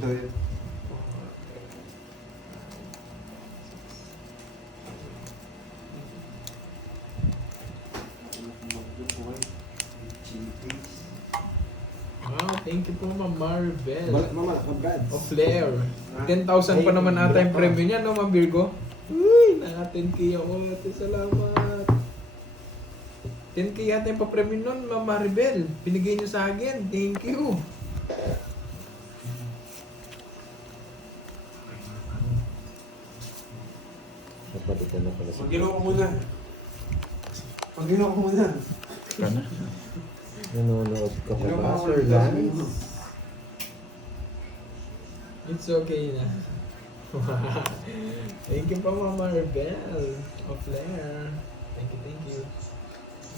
daw yun. Wow, thank you po Ma'am Maribel. Mama, congrats. O Flair. 10,000 pa naman ata yung premium niya, no Ma'am Virgo? Uy, naka-10K ako. Ate, salamat. 10K yata yung pa-premium nun, Ma'am Maribel. Binigay niyo sa akin. Thank you. Napalitan na pala Pag-ilo ko muna. Pag-ilo ko muna. ka na. Nanonood ka pa Ilo ba, ko Sir muna. Lance? It's okay na. Thank you pa Ma'am Maribel. O Flair. Thank you.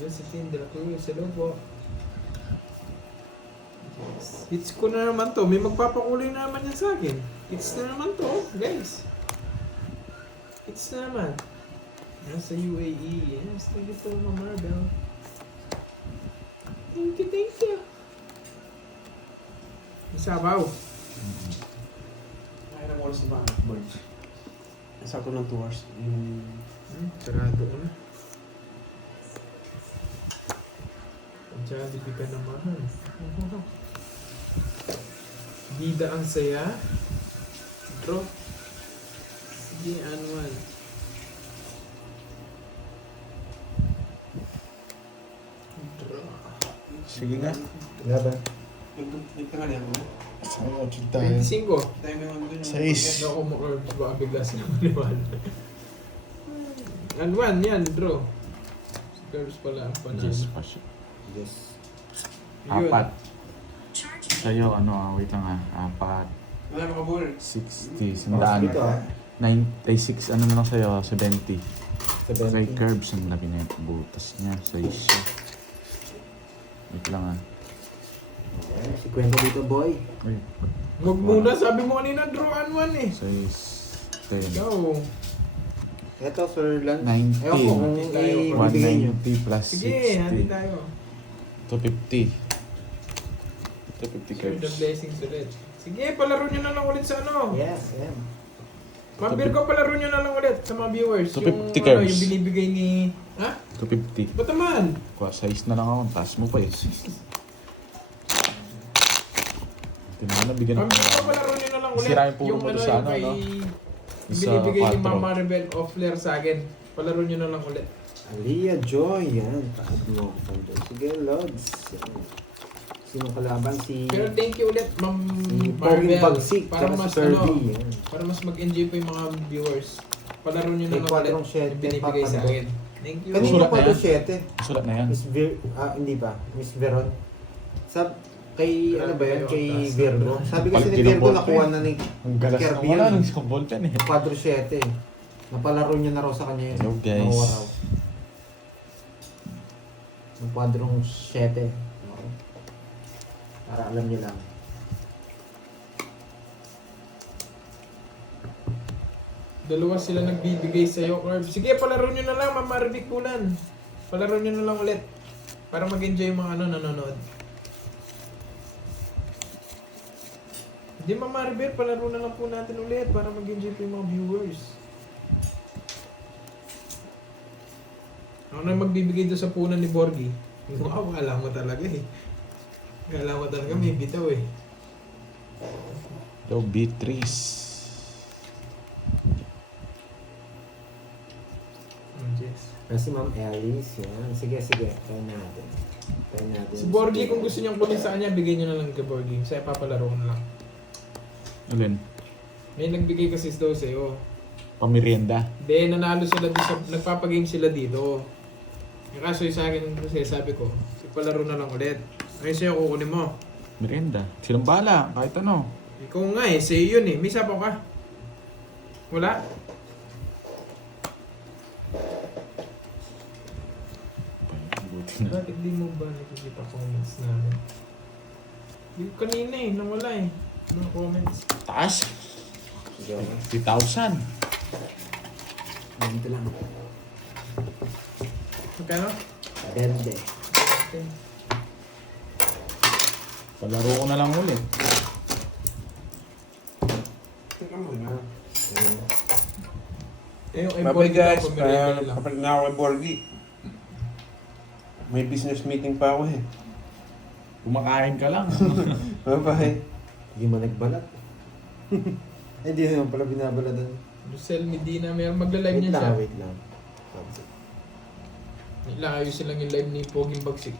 Josephine de la Cruz. Hello po. Hits ko na naman to. May magpapakulay na naman yan sa akin. Hits na naman to, guys. Hits na naman. Nasa UAE. Yes, thank you po Ma'am Maribel. Thank you. Isabaw. Ay, ilang oras na ba? Birds. Nasa ko ng 2 hours. Sarado ko na. Jollibee ka naman. Bida ang saya. Bro. Sige, annual. Draw. Sige nga. Nga ba? Nagtangali ako. Saan mo tayo? 25. Tayo may mga ganyan. Sais. Ako mo herbs baka bigla sila maniwala. Annual yan, draw. Herbs pala ang panalo. Yes, pa siya. Yes. Yun. 4. Sa'yo, wait lang ha. 4, Wala ka kabul. 60, sandaan. Dito ah. 96, ano na lang sa'yo, 70. Kay 70. Curbs, ang laki na yung butas niya. 6 siya. Wait lang ha. Si Kwento dito, boy. Uy, Wag muna, sabi mo kanina draw annual eh. 6, 10. Go. Ito, Sir Lance. 90. Ewan ko kung ibibigay nyo. 190 plus Sige, hati 60. tayo. 250. 250 Share the Curbs. blessings ulit. Sige, palaro nyo na lang ulit sa ano. Yes, yan. Ma'am Virgo, palaro nyo na lang ulit sa mga viewers. 250 yung, curves. yung binibigay ni... Ha? 250. Ba't naman? Kuha, size na lang ako. Taas mo pa eh. Tingnan na, bigyan Ma'am ako. Virgo, palaro nyo na lang ulit. Sira yung puro mo doon sa ano, kay... no? Yung Sa binibigay ni 4. Ma'am Maribel of Flair sa akin. Palaro nyo na lang ulit. Aliyah Joy, yan. Taad mo ako dyan. Sige, Lods. Yan. Sinong kalaban? Si... Pero thank you ulit, Ma'am Si Poging Maribel. Bagsik. Para Tsaka mas, si Kirby. ano, Yan. para mas mag-enjoy pa yung mga viewers. Palaro nyo na May lang ulit. 4-7, Yung binibigay sa akin. Thank you. Kanina Sulat pa na to yan? 7. Sulat na yan. Hindi pa. Miss Veron. Kay, ano ba yan? Kay Otas. Virgo. Sabi kasi ni Palkilo Virgo, ballpen. nakuha na ni Ang galas na Kirby wala yun. nung sa ballpen eh. Quadro 7. Napalaro niya na raw sa kanya yun. Hello, guys. Nakuha raw. Yung quadrong 7. Okay. Para alam niyo lang. Dalawa sila nagbibigay sa'yo, Carb. Sige, palaro nyo na lang, Ma'am Maribel Kulan. Palaro nyo na lang ulit. Para mag-enjoy yung mga nanonood. Hindi, Ma'am Maribel, palaro na lang po natin ulit para mag-enjoy po yung mga viewers. Ako na magbibigay doon sa punan ni Borgie. Wow, kala mo talaga eh. Kala mo talaga may bitaw eh. Hello, Beatrice. Yes. Kasi Ma'am Alice, yan. Sige. Try natin. Si Borgie, kung gusto niyang kunin sa kanya, bigay niyo na lang kay Borgie. Sa ipapalaro ko na lang. Alin? May nagbigay kasi daw sa'yo. Pamirienda. Hindi, nanalo sila dito sa... Nagpapagame sila dito. Yung kaso yung sa akin kasi sabi ko, ipalaro na lang ulit. Ngayon sa'yo kukunin mo. Merienda. Silang bala. Kahit ano. Ikaw nga eh, sa'yo yun eh. May sapaw ka. Wala? Buti na. Bakit di mo ba nakikita comments namin? Yung kanina eh, nawala eh. No comments. Taas. Sige, 50,000. ganito lang. Magkano? Verde. Okay. Palaro ko na lang ulit. Teka muna. Eh, yung Bye-bye important guys. ako, Miracle lang. Kapalit na ako kay Borgie. May business meeting pa ako eh. Kumakain ka lang. Bye-bye. Hindi man nagbalat. Hindi naman pala binabalatan. Lucel Medina, mayroon magla-live Wait niya siya. lang, wait lang. Ilaayos silang yung live ni Poging Bagsik.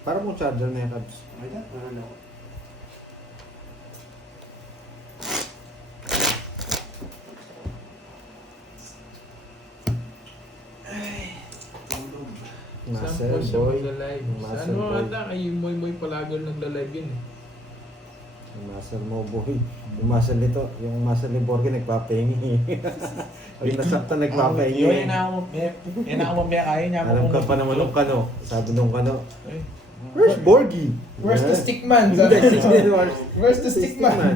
Para mo charger na yan, Kabs. Saan po Muscle siya boy. magla-live? Sa Muscle ano boy. ata, kay Moy Moy Palagal nagla-live yun eh. Yung muscle mo, boy. Yung muscle nito, yung muscle ni Borgie nagpapahingi. Pag nasaktan, nagpapahingi. Yun na ako mamaya kaya niya. Alam ka pa naman nung kano. Sabi nung kano, Ay, where's Borgie? Where's the Yeah. stick man? Where's the stick man?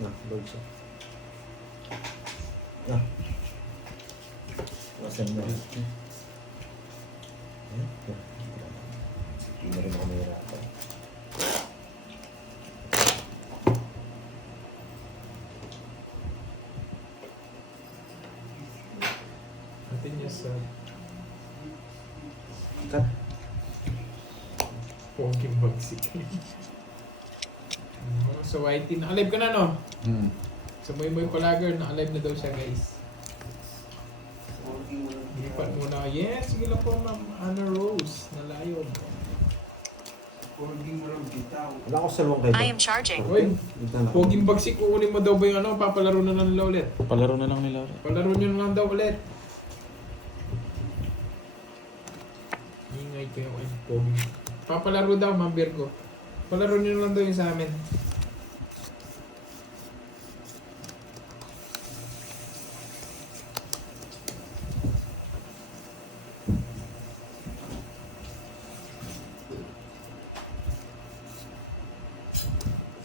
Nah, bag siya. wasan mo. Hindi na rin ako mahirapan. Atin niya sa Cut. Poging Bagsik. So, YT, naka-live ka na no? Sa Moy Moy Palagal, naka-live na daw siya guys. Lipat muna. Yes, sige lang po ma'am. Anna Rose, nalayo. Wala ako sa kayo. I am charging. Uy, Poging Bagsik, kukunin mo daw ba yung ano? Papalaro na lang nila ulit. Palaro na lang nila. Palaro nyo na lang daw ulit. Ingay kayo kay Poging. Papalaro daw, Ma'am Virgo. Palaro nyo na lang daw yung sa amin.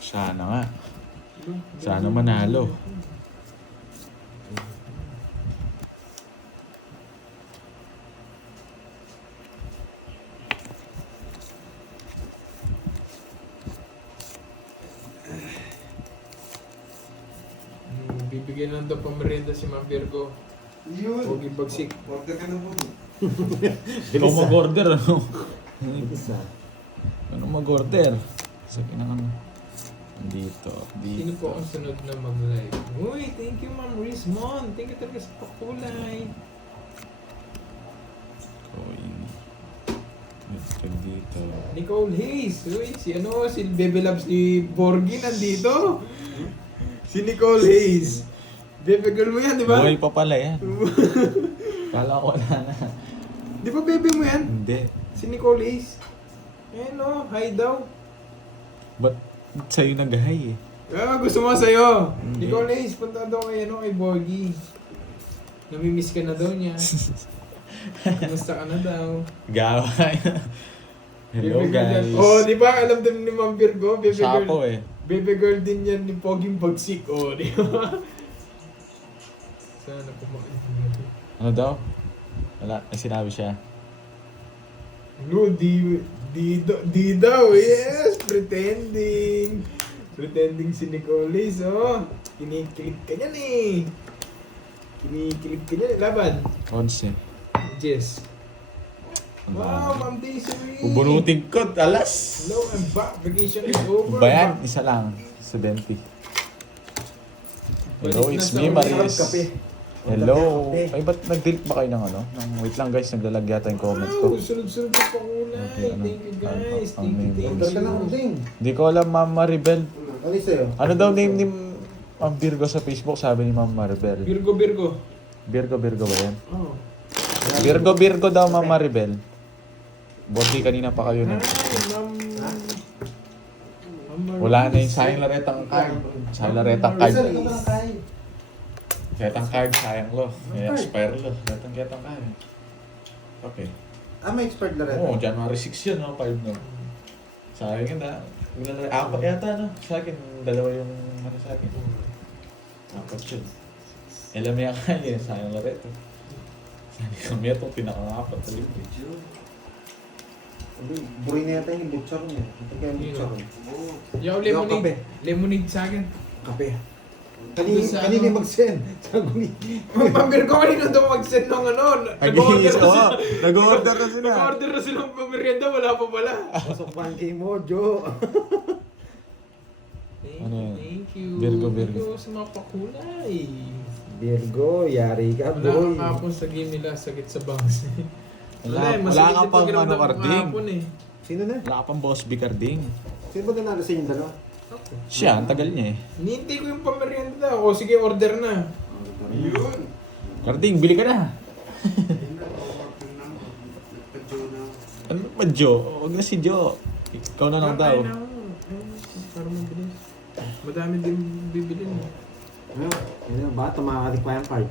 Sana nga. Sana manalo. Bibigyan lang daw pa merienda si Ma'am Virgo. Yun. Poging Bagsik. Order ka na po. Ikaw mag-order, ano? Bilis ah. Ano mag-order? Sa pinang ano? Dito. Sino po ang sunod na mag-live? Uy, thank you Ma'am Rizmon. Thank you talaga sa pakulay. Coin. Ito dito. Nicole Hayes. Uy, si Bebe Labs ni Borgie nandito. Si Nicole Hayes. Bebe girl mo yan, di ba? Buhay pa pala yan. Kala ko wala na. Di ba bebe mo yan? Hindi. Si Nicole Hayes. Ayun o, hi daw. Ba't sa'yo nag-hi eh? Ah, gusto mo sa'yo. Hindi. Nicole Hayes, punta daw kay Borgie. Namimiss ka na daw niya. Kumusta ka na daw? Gawa. Hello Bebe girl yan. guys. Oh, di ba? Alam din ni Ma'am Virgo, bebe girl. Sapo eh. Bebe girl din yan ni Poging Bagsik. Oh, di ba? Sana kumain. Ano daw? Wala. Ay sinabi siya. No, di daw. Yes, pretending. Pretending si Nicolis, oh. Kinikilig ka niyan eh. Kinikilig ka niyan. Laban. 11. Jess. Wow, Ma'am Desiree. Bubunutin ko. Alas. Hello, I'm back. Vacation is over. Bayan. Isa lang. Studente. Hello, it's me, Maris. Hello. Ay, ba't nag-delete ba kayo ng ano? Wait lang guys, naglalag yata yung comments ko. Wow, sunod-sunod na pakulay. Okay, ano? Thank you guys. Ang Thank you, name thank Order ka na you. ding. Hindi ko alam, Ma'am Maribel. Ano sa'yo? Ano daw name ni Ma'am Virgo sa Facebook? Sabi ni Ma'am Maribel. Virgo. Virgo ba yan? Oh. Virgo daw, Ma'am Maribel. Borgi, kanina pa kayo na. Hi, Ma'am. Wala na yung sayang laretang card. Sayang laretang card. Rizal, ikaw ba lang tayo? Laretang card, sayang lo. May expire lo. Laretang card. Okay. Ah, may expert na rin. Oo, January 6 yun, no? 5 no? Sayang yun, ha? Apat yata, no? Sa akin, dalawa yung ano sa akin. Apat yun. Alam niya kaya, sayang lareto. Sayang kami itong pinaka-apat na libre. Hindi, buri na yata yung butcher niya. Ito kaya yung butcher. Oo. Yung Yung kape. lemonade. Lemonade sa akin. Kape. Doon sa Kanina ano? mag-send. Sabi Pambir ko kanina daw mag-send ng ano. Nag-order Nag-iis, na sila. nag-order na sila. Nag-order na sila ng pamirienda. Wala pa pala. pasok pancake mo, Joe. Ano yan? Thank you. Virgo. Thank you sa mga pakulay. Virgo, yari ka, Wala boy. kang kapon sa game nila. Sakit sa bangs. Wala masakit ka yung pang pakiramdam ko Carding. kahapon eh. Sino na? Wala ka pang Boss B Carding. Sino ba nanalo sa inyong dalawa? Siya, ang tagal niya eh. Hinihintay ko yung pamirienda. O sige, order na. Yun. Carding, bili ka na. Ayun na, order na ako. Nagpa-Joe na ako. Ano ba, Joe? Huwag na si Joe. Ikaw na lang daw. Kakain na ako. Ayun, para mabilis. Madami din bibilin eh. Ano ba? Tumakalik pa yung card.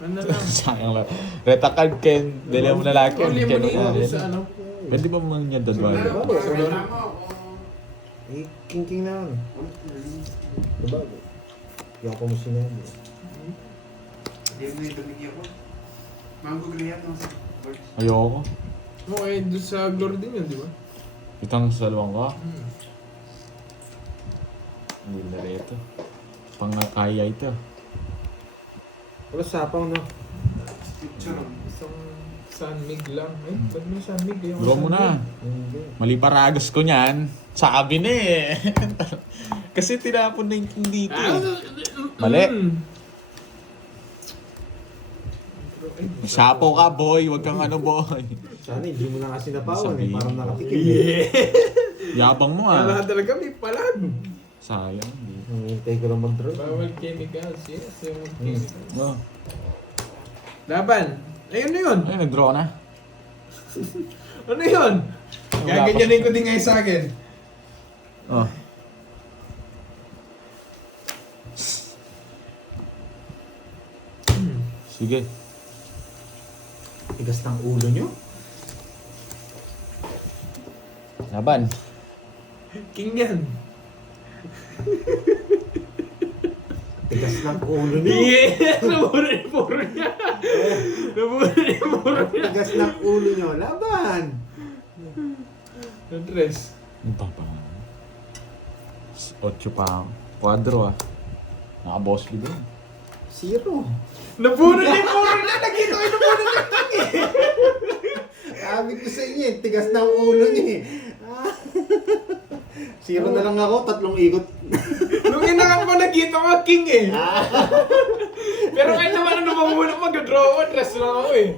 Ano lang. Sayang lang. Reta card, Ken. Dali mo na laki. O Ken, lemonade sa ano. pwede ba mo niya doon ba? Diba? Marami na mo. Eh, king na yun. Diba? Hindi ako pamusin na yun. Hindi mo yung lumigyan ko. Mango grihan no? Ayoko. Okay, doon sa Glory din yun, di ba? Itang sa dalawang ka. Hmm. Hindi na rito. Pangkaya ito. Wala sapaw, no? Picture. Isang sunmig lang. Ay, ba't may sunmig? Ayaw Bro mo na. Hindi. Mali paragas ko niyan. Sabi na eh. Kasi tinapon na yung king dito eh. Mali. Sapo ka boy, wag kang ano boy. Sana hindi mo na kasi napawan eh. Sabihin Parang ko. nakatikim eh. Yabang mo Wala ah. talaga, may palag. Sayang. Hintay ko lang mag-draw. Bawal chemicals, yes. Bawal chemicals. Oh. Laban. Ayun na yun. Ay, nag-draw na. Ano yun? Gaganyanin ko din ngayon sa akin. Oh. Sige. Tigas ng ulo nyo. Laban. King yan. Tigas ng ulo nyo. Yeah! Nabura yung puro niya. Nabura yung puro niya. Tigas ng ulo nyo. Laban! Andres. Ano pa ba? 8 pa. Quadro ah. Naka-boss lead din. Zero. Nabura yung puro niya. Nakita ko yung nabura niya. Sabi ko sa inyo eh. Tigas ng ulo nyo eh. Ah. Zero na lang ako. 3 ikot. Nung inakan mo, nakita ko king eh. Pero kahit naman ano mamuna, mag-draw ko. Dress lang ako eh.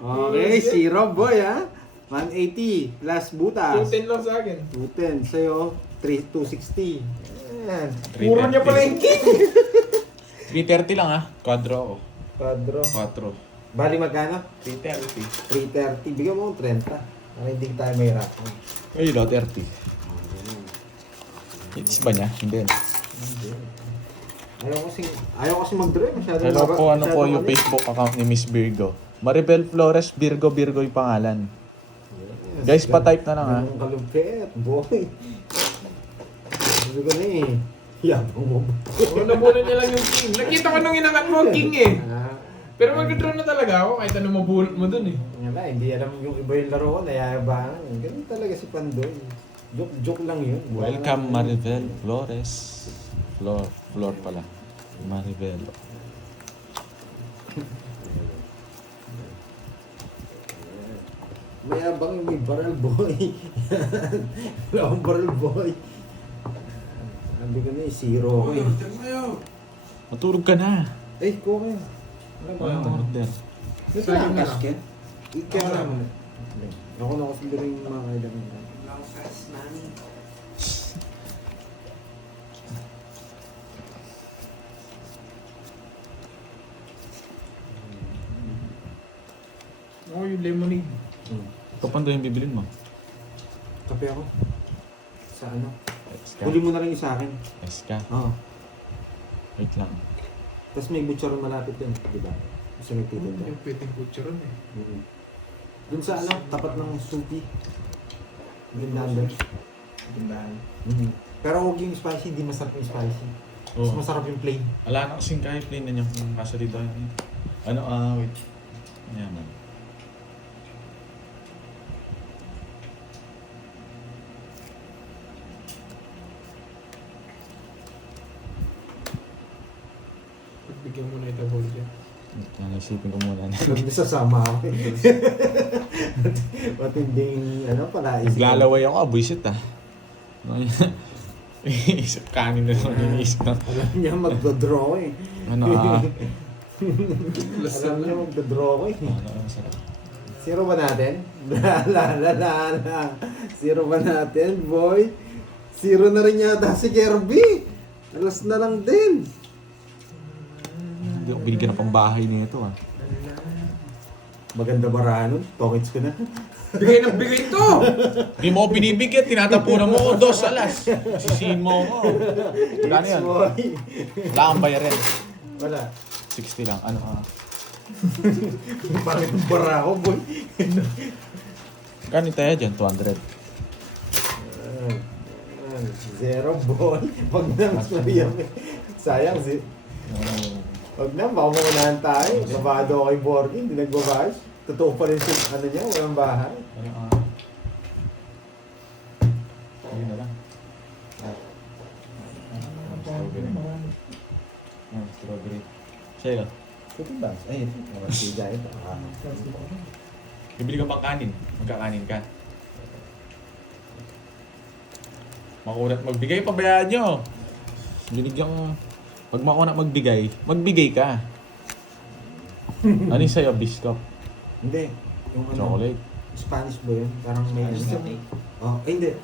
Okay, zero boy ha. 180 plus butas. 210 lang sa akin. 210 sa'yo. 260. Ayan. Puro niya pala yung king. 330 lang ah. Quadro ako. Quadro. 4. Bali magkano? 330. 330. Bigyan mo ng 30. Para hindi tayo mahirap. Ay, 30. Hits ba niya? Hindi. Ayaw kasi mag-draw. Masyado Hello po, ano masyado po yung Facebook account ni Miss Virgo? Maribel Flores, Virgo yung pangalan. Guys, pa-type na lang ha. Anong kalumpet, boy. Sabi ko na eh. Yabang mo ba? Oo, nabuna niya lang yung king. Nakita ko nung inakan mo, king eh. Ah, Pero mag-draw na talaga ako kahit ano mabunot mo dun eh. nga, hindi alam yung iba yung laro ko, nayayabangan. Ganun talaga si Pandoy. Joke lang yun. Welcome Maribel Flores. Flor pala. Maribel. Mayabang yung may barrel boy. Wala akong barrel boy. Sabi ko na eh, zero ko eh. Order mo yun. Matulog ka na. Eh, kuha. Wala ba? Ano order? Ito Sa akin lang, na casket. Ikaw na mo. Ako na kasi rin yung mga kailangan. Lakas, man. Oo, yung lemonade. Ito pa yung bibilin mo. Kape ako. Sa ano? SK. Huli mo na rin yung sa akin. SK. Oo. Wait lang. Tapos may butcheron malapit din, di ba? Kasi may titinda. Yung pwedeng butcheron eh. Mm. Dun sa ano, tapat ng Supi. Gindander. Tindahan. Mm. Pero huwag yung spicy, hindi masarap yung spicy. Mas Oh. masarap yung plain. Ala na kasing kahit plain na niya kung nasa dito. Ano, wait. Ayan man. Isipin ko muna. Huwag na sasama ako. Matinding, pala. Naglalaway ako, buisit ah. Isip kanin na naman iniisip na. Alam niya magdodraw eh. Ano Alam niya magdodraw eh. Sarap. Zero ba natin? La. Zero ba natin, boy? Zero na rin yata si Kirby. Alas na lang din. Hindi ako binigyan ng pambahay nito ah. Maganda ba nun? Tokits ko na. Bigay ng bigay to! Hindi mo ako binibigyan, tinatapunan mo ko 2 alas. Sisihin mo ako. Wala na yan. Boy. Wala kang bayarin. Wala. 60 lang. Ano ah? Bakit ang bara ako, boy? Kanin tayo dyan, 200. Zero, boy. Wag na, mas mabiyam eh. Sayang, wag na, baka maunahan tayo. Nabado ako kay Borgie, hindi nagbabash. Totoo pa rin niya, walang bahay. Ano ah? Ayun na lang. Strawberry. Sa'yo. Ito ba? Ay, ito. Si Giant. Bibili ka bang kanin? Magkakanin ka. Makunat magbigay, pabayaan nyo. Binigyan ko. Pag makunat magbigay ka. Ano yung sa'yo? Biscuit? Hindi. Yung Chocolate? Spanish ba yun? Parang may... Oh, ay, hindi.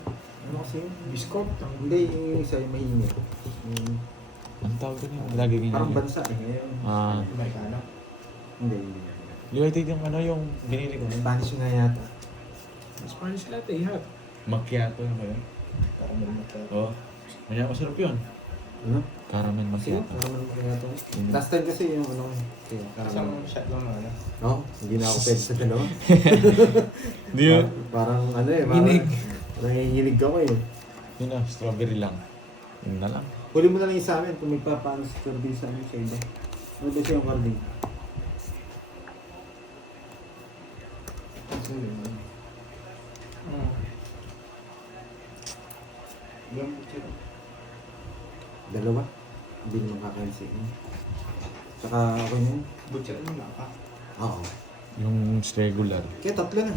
Ano kasi yun? Biskop. Hindi, yung isa yung mahingi. Anong tawag ka niya? Lagi ganyan. Parang bansa eh. Ngayon. Ah. Hindi. United yung ano yung binili ko. Spanish nga yata. Spanish latte, hot. Macchiato yun ba yun? Oo. Maya masarap yun. Ano? Caramel Sige, macchiato. parang yata. Last time kasi yung ano. Parang... shot lang na. No? Hindi na ako pwede sa dalawa. Hindi yun. Parang ano eh. Parang, Hinig. nanginginig ako eh. Yun na, strawberry lang. Yun na lang. Huli mo na lang yung sa amin kung may papaano sa Kirby sa amin sa iba. Ano ba siya yung carding? Dalawa? Hindi naman kakain sa inyo. Saka okay na yun? Butcher mo na ka. Oo. Yung regular. Kaya tatlo na.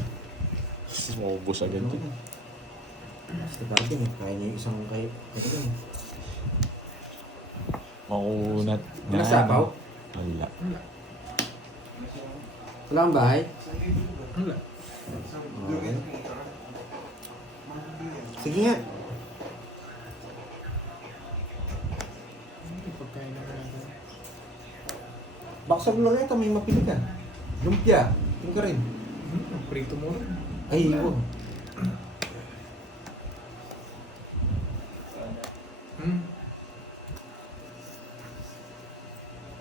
Maubos agad Ano yun. na? Basta parang kaya niya yung isang kayo. Ano? Makunat na. Wala sabaw? Wala. Wala kang bahay? Wala. Okay. Sige nga. Pagkain na natin. Baka sa Loretta may mapili ka. Lumpia. Tingin ka rin. Prito mo rin. Ay, oo.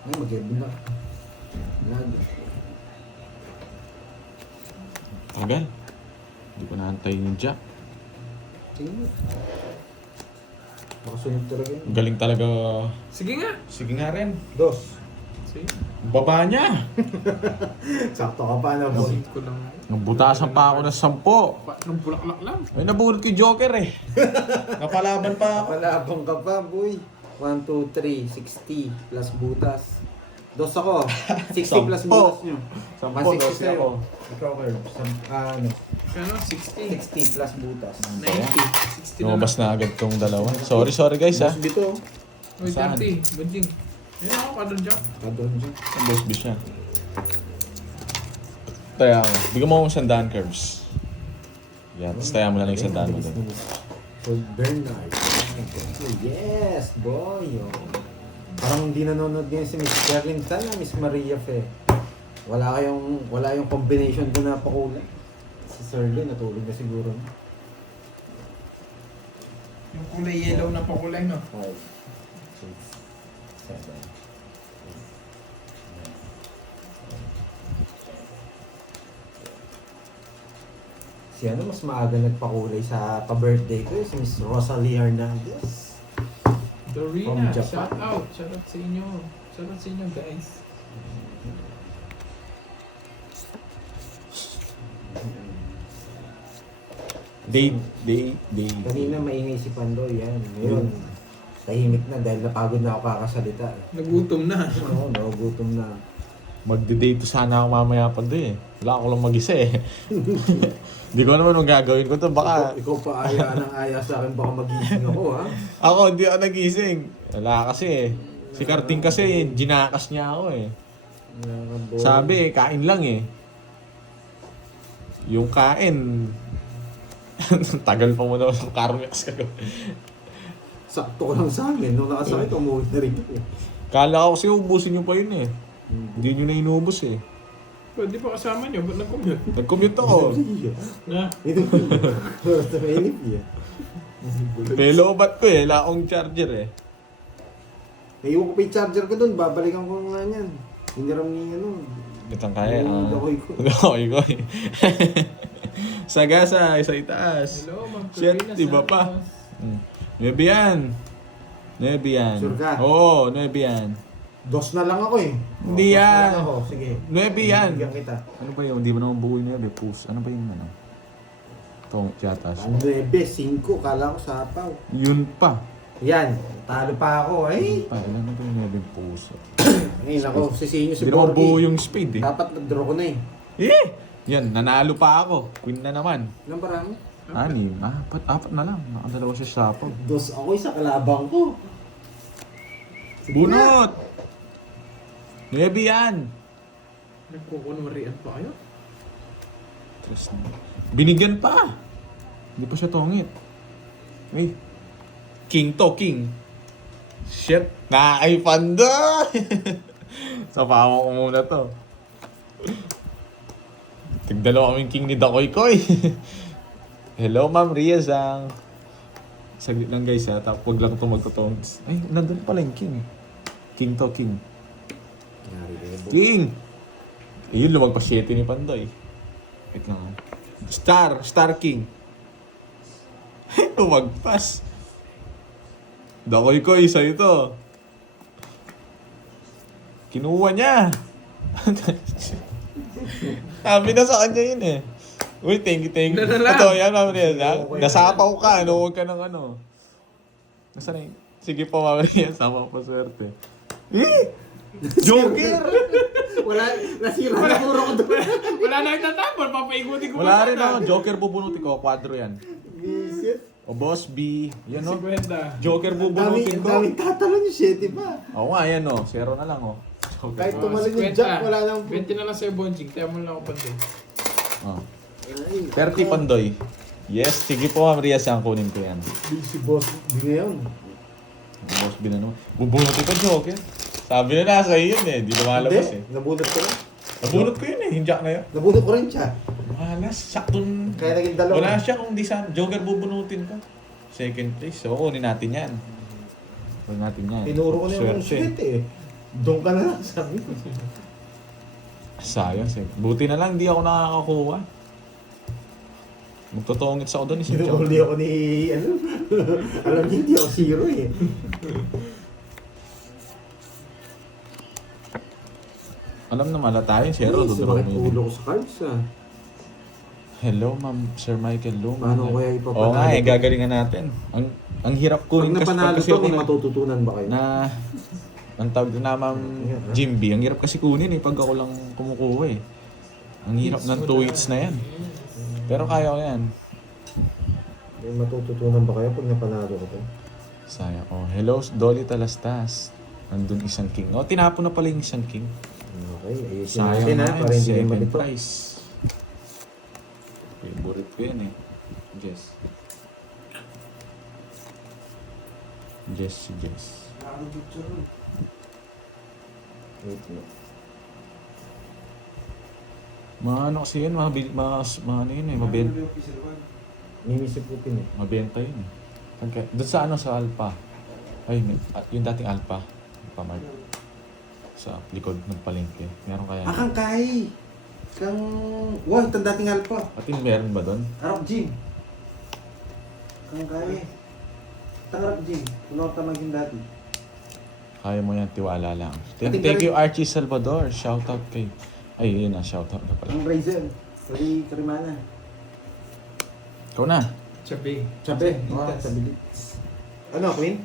Ay, mag-edit na. Lag. Tagal. Hindi ko naantayin yung jack. Sige nga. Makasunod talaga yun. Galing talaga. Sige nga. Sige nga rin. Dos. Sige. Baba niya. Sakto ka pa na, boy. Ko lang. Nabutasan pa ako ng 10. Nung bulaklak lang. Ay, nabunod ko yung Joker eh. Napalaban pa ako. Palabang ka pa, boy. 1, 2, 3, 60 plus butas. Dos ako. 60 plus Sampo. butas nyo. 10, 12 sa'yo. ako. Ikaw, Kerb. Ano? Ano? 60. 60 plus butas. 90. 60 na Lumabas na agad tong dalawa. Sorry guys ha. Boss dito. Uy, Saan? 30. Bunjing. Yan ako ka doon dyan. Kadon dyan. Ang boss bis siya. Taya mo. Bigyan mo akong sandaan curves. Yan. Tapos taya mo na lang yung sandaan mo doon. For Bernard. Yes, boy. Oh. Parang hindi nanonood ngayon si Miss Sherlyn. Sana Miss Maria Fe. Wala yung combination ko na pakulay. Si Sherlyn natulog na siguro. Yung kulay yellow na pakulay, no? 5, 6, 7. Si ano, mas maaga nagpakulay sa pa-birthday ko, si Miss Rosalie Hernandez. Dorina, From Japan. shout out. Shout out sa inyo. Shout out sa inyo, guys. Day. Kanina maingay si Pandoy, yan. Ngayon, tahimik na dahil napagod na ako kakasalita. Nagutom na. Oo, nagugutom na. Magde-date sana ako mamaya pa doon eh. Wala ako lang mag-isa eh. Hindi ko naman kung gagawin ko to. Baka Ikaw pa aya ng aya sa akin, baka magising ako ha. ako hindi ako nagising. Wala kasi eh. Si Karting kasi, ginakas niya ako eh. Sabi, kain lang eh. Yung kain, tagal pa muna ng Carmex ka. Sakto ko lang sa amin. Nung nakasakit, umuwi na rin ako. Kala ko kasi ubusin nyo pa yun eh. Hindi nyo na inubos eh. Pwede pa kasama nyo, ba't nag-commute? Nag-commute ako. Na? Ito po. Basta mainip yan. Pelobat ko eh, wala akong charger eh. Naiwan ko pa yung charger ko dun. Babalikan ko nga yan. Hiniram niya ano. Itang kaya ah. Dakoy ko. Dakoy ko eh. Sagasa, isa itaas. Hello, Ma'am Shit, Corina iba pa. Santos. 9 yan. 9 yan. Sure ka? Oo, 9 yan. Dos na lang ako eh. Hindi Dos na yan. lang ako. Sige. 9 yan. Bigyan kita. Ano ba yun? Hindi mo naman buo yung 9. Puss. Ano ba yung ano? Itong tiyatas. 9, 5. Kala ko sapaw. Yun pa. Yan. Talo pa ako. Ay. Pa, ilan na ba yung 9 puso? Ngayon ako. Sisihin nyo si Hindi naman buo Borgie. yung speed eh. Dapat nag-draw ko na eh. Eh! Yan, nanalo pa ako. Queen na naman. Ilang parang? 6. Apat na lang. Nakadalawa siya sa sapaw. Dos ako isa kalabang ko. Sige na. Bunot! 9 yan! Nagkukunwarian pa kayo? Tres na. Binigyan pa! Hindi pa siya tongit. Uy. King to, king. Shit. Nakakay panda! Sa pama ko muna to. Tigdalawa kaming king ni Dakoy Koy. Hello, Ma'am Riazang. Saglit lang guys ha. Tapos wag lang ito magtotongs. Ay, nandun pala yung king eh. King to, king. King! Eh, yun lumagpas 7 ni Pandoy. Wait lang. Star King. Lumagpas. Dakoy ko, isa ito. Kinuha niya. Sabi na sa kanya yun eh. Uy, thank you. Na lang. Ito, yan, Ma'am Riaz. Nasapaw ka, huwag ka ng ano. Nasaan na yun? Sige po, Ma'am Riaz. Sama ko pa swerte. Eh! Joker! Wala. Nasira na puro ko doon. Wala na nagtatapon, papaikutin ko Wala rin ako. Joker bubunutin ko. Quadro yan. Visit. O Boss B. Yan o. 50. Joker Ang bubunutin ko. daming tatalon yung 7 pa. Oo nga, yan o. 0 na lang o. Joker. Kahit Oh, tumalon yung 50. jack, wala nang... 20 na lang sa'yo, Bonjing. Tayo mo lang ako pansin. Oh. Ay, 30 Pandoy. Yes, sige po Ma'am Riaz, ang kunin ko yan. Si boss, di ngayon. Boss B na naman. Bubunutin ko Joker. Sabi na nasa yun eh. Di lumalabas eh. Nabunot ko na. Nabunot ko yun eh. Yung jack na yun. Nabunot ko rin siya. Malas. Saktong... Kaya naging dalawa. Wala siya kung di sa Joker bubunutin ko. Second place. So, kunin natin yan. Kunin natin yan. Tinuro ko na yung Swerte. sweat eh. Doon ka na lang, sabi ko. Sayang. Buti na lang di ako nakakakuha. Magtotongits ako doon. Isang Hinuli ako ni, ano, alam niyo, hindi ako zero eh. Alam na mala tayo. Zero. Dodraw Sumakit mo yun. ulo ko sa cards ah. Hello, Ma'am Sir Michael Luma. Paano kaya ipapanalo Oo nga eh, to? gagalingan natin. Ang hirap Pag kunin napanalo kasi to, may ako matututunan ba kayo? ang tawag na Ma'am Jimby. Ang hirap kasi kunin eh pag ako lang kumukuha eh. Ang hirap ng 2 hits na yan. Pero kaya ko yan. May matututunan ba kayo pag napanalo ko to? Sayang. Oh, hello, Dolly Talastas. Nandun isang king. Oh, tinapon na pala yung isang king. Okay, ayusin Sayang natin ha, na para yun. hindi kayo Second malito. prize. Favorite ko yan eh. Jess. Jess. Wait mo. Ano kasi yun, ano yun eh, Mimisipupin eh. mabenta yun eh. Doon sa ano, sa Alpha. Ay, yung dating Alpha. Alpha Mart. Sa likod ng palengke. Meron kaya? Kang Kai! Wow, itong dating alpa. Atin meron ba doon? Arap Jim. Kang Kai. Tangarap Jim. Puno ka maging dati. Kaya mo yan, tiwala lang. Ating Thank you Archie Salvador. Shoutout kay... Ay, yun na, shoutout na pala. Ang Raizel. Karimana. Ikaw na. Chabi. Sabi. Sabi. Ano, Queen?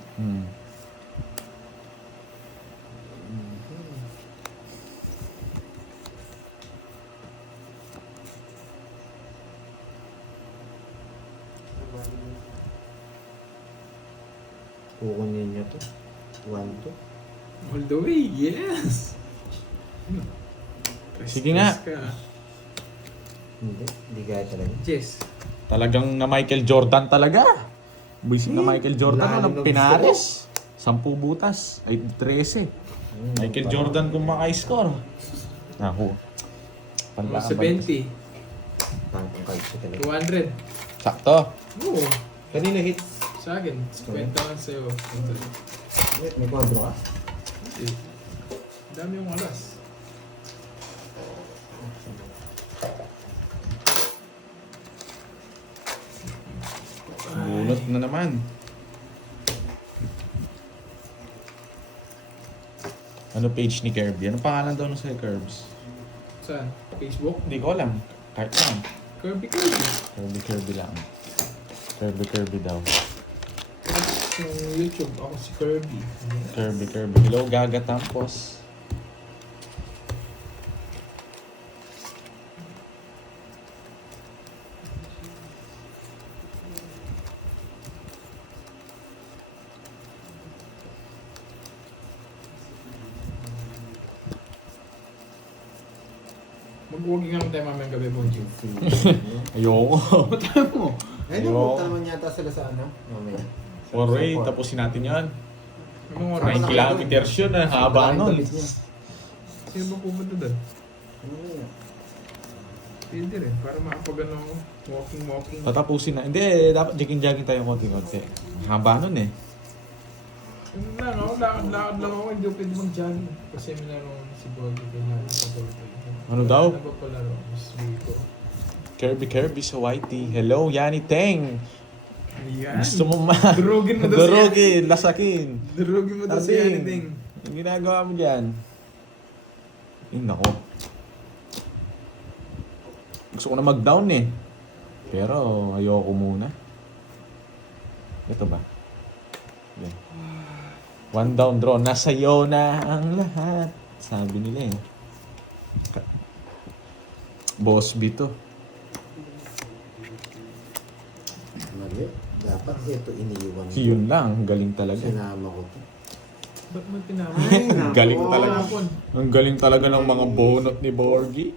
Kukunin niya to. 1, 2. All the way, yes! Sige nga. Ka. Hindi kaya talaga. Yes. Talagang na Michael Jordan talaga. Buisit na Michael Jordan lalim na ng pinares. 10 butas. Ay, 13. Michael Jordan kung maka-score. Naku. Mga 70. Pangkang kalsyo talaga. 200. Sakto. Oo. Kanina hit. Sa akin, 50 lang sa'yo. May kwadro ka? Hindi. Dami yung alas. Bunot na naman. Ano page ni Kirby? Ano pangalan daw nun sa Curbs? Saan? Facebook? Hindi ko alam. Kahit saan. Kirby. Kirby lang. Kirby daw. Yung YouTube, ako si Kirby. Kirby. Hello, Gaga Tampos. Mag-walking naman tayo mamayang gabi, Bonjo. Ayoko. Matayo mo. Ay, napunta naman yata sila sa ano? Mamaya. Alright, tapusin natin yan. Anong 9 oras? kilometers yun, haba nun. Sino ba pupunta doon? Ano yun? Pwede rin, para makapag walking. Tatapusin na. Hindi, dapat jogging tayo konti-konti. Haba nun eh. Ano lang ako, lakad lang ako, hindi ko pwede mag-jogging. Kasi minaro si Boggy, kaya napapalutay. Ano daw? Ano ba palaro? Mas ko. Kirby sa Whitey. Hello, Yani Teng. Ayan. Gusto mo ma... Durugin mo daw siya. Durugin, lasakin. Durugin mo daw si Tarding. Anything. Ang ginagawa mo dyan. Ay, nako. Gusto ko na mag-down eh. Pero ayoko muna. Ito ba? Yan. 1 down draw. Nasa'yo na ang lahat. Sabi nila eh. Boss B to. Mali. Dapat ito iniiwan ko. Yun lang. Galing talaga. Sinama ko to. Ba't mo pinama? nako. Galing talaga. Hapon. Ang galing talaga ng mga bonot ni Borgie.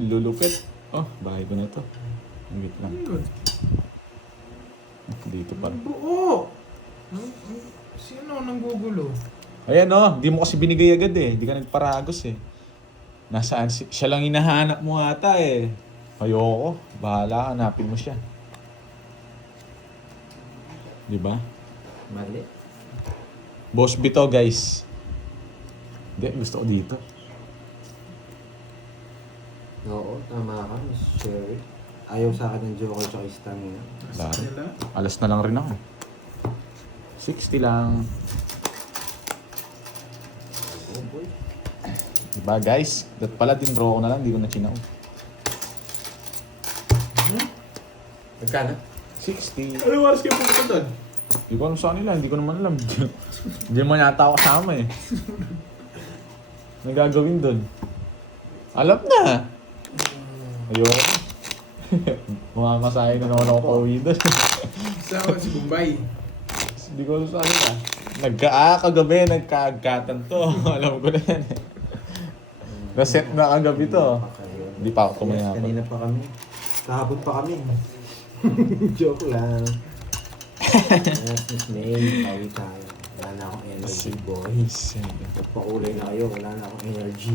Lulupit. Oh, bahay ko na to. Wait lang. Ayun. Dito pa. Ang buo! Sino nang gugulo? Ayan oh, di mo kasi binigay agad eh. Di ka nagparagos eh. Nasaan si... Siya lang hinahanap mo ata eh. Ayoko. Bahala, hanapin mo siya. Di ba? Mali. Boss B to guys. Hindi, gusto ko dito. Oo, tama ka, Miss Sherry. Ayaw sa akin ng Joker tsaka stamina. Lari. Nila? Alas na lang rin ako. 60 lang. Oh boy. Diba guys? Dat pala din draw ko na lang, di ko na chinaw. Magkano? 60. Ano oras kayo pupunta doon? Di ko alam sa kanila, hindi ko naman alam. Hindi man yata ako kasama eh. Ano gagawin doon? Alam na! Ayoko. Mamamasahin na naman ako pa uwi doon. Sa ako si Bombay. Hindi ko alam sa kanila. Kagabi, nagkaagkatan to. Alam ko na yan eh. Naset na kagabi to. Hindi pa ako Yes, tumayapon. kanina pa kami. Kahapon pa kami. Joke lang. Yes, Miss May. Pawi tayo. Wala na akong energy, boy. Pagpakulay na kayo, wala na akong energy.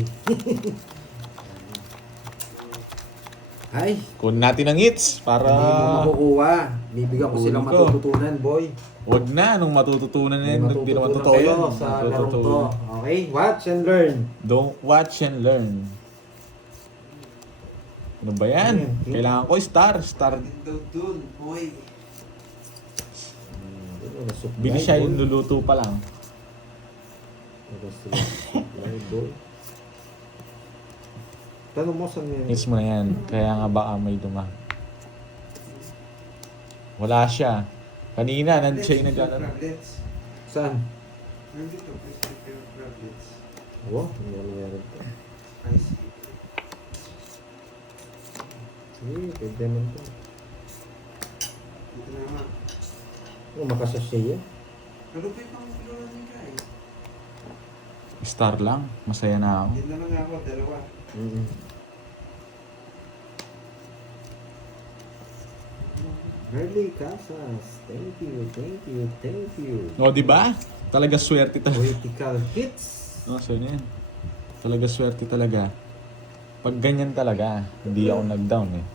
Ay, Kunin natin ang hits para... hindi mo makukuha. Bibigyan ko silang Kunin ko. matututunan, boy. Wag na, nung matututunan na yun, hindi naman totoo kayo yun. sa larong to. Matututunan. Okay, watch and learn. Don't watch and learn. Ano ba yan? Ano yan? Kailangan ko star. Daw dun, boy. Bili siya yung luluto pa lang. Boy. Tanong mo saan yan? Hits mo na yan. Kaya nga baka may duma. Wala siya. Kanina, siya yung naglalaro. Fraglets. Saan? Nandito, please take your fraglets. Oo, hindi ako meron to. I see. Sige, pwede naman to. Dito naman. Makasasya yan. Pero pa yung pangkulo niya guys. Star lang. Masaya na ako. Hindi na lang ako, dalawa. Harley Casas, thank you, thank you, thank you. O, di ba? Talaga swerte talaga. Political hits. Oh, so yan. Talaga swerte talaga. Pag ganyan talaga, hindi ako nag-down eh.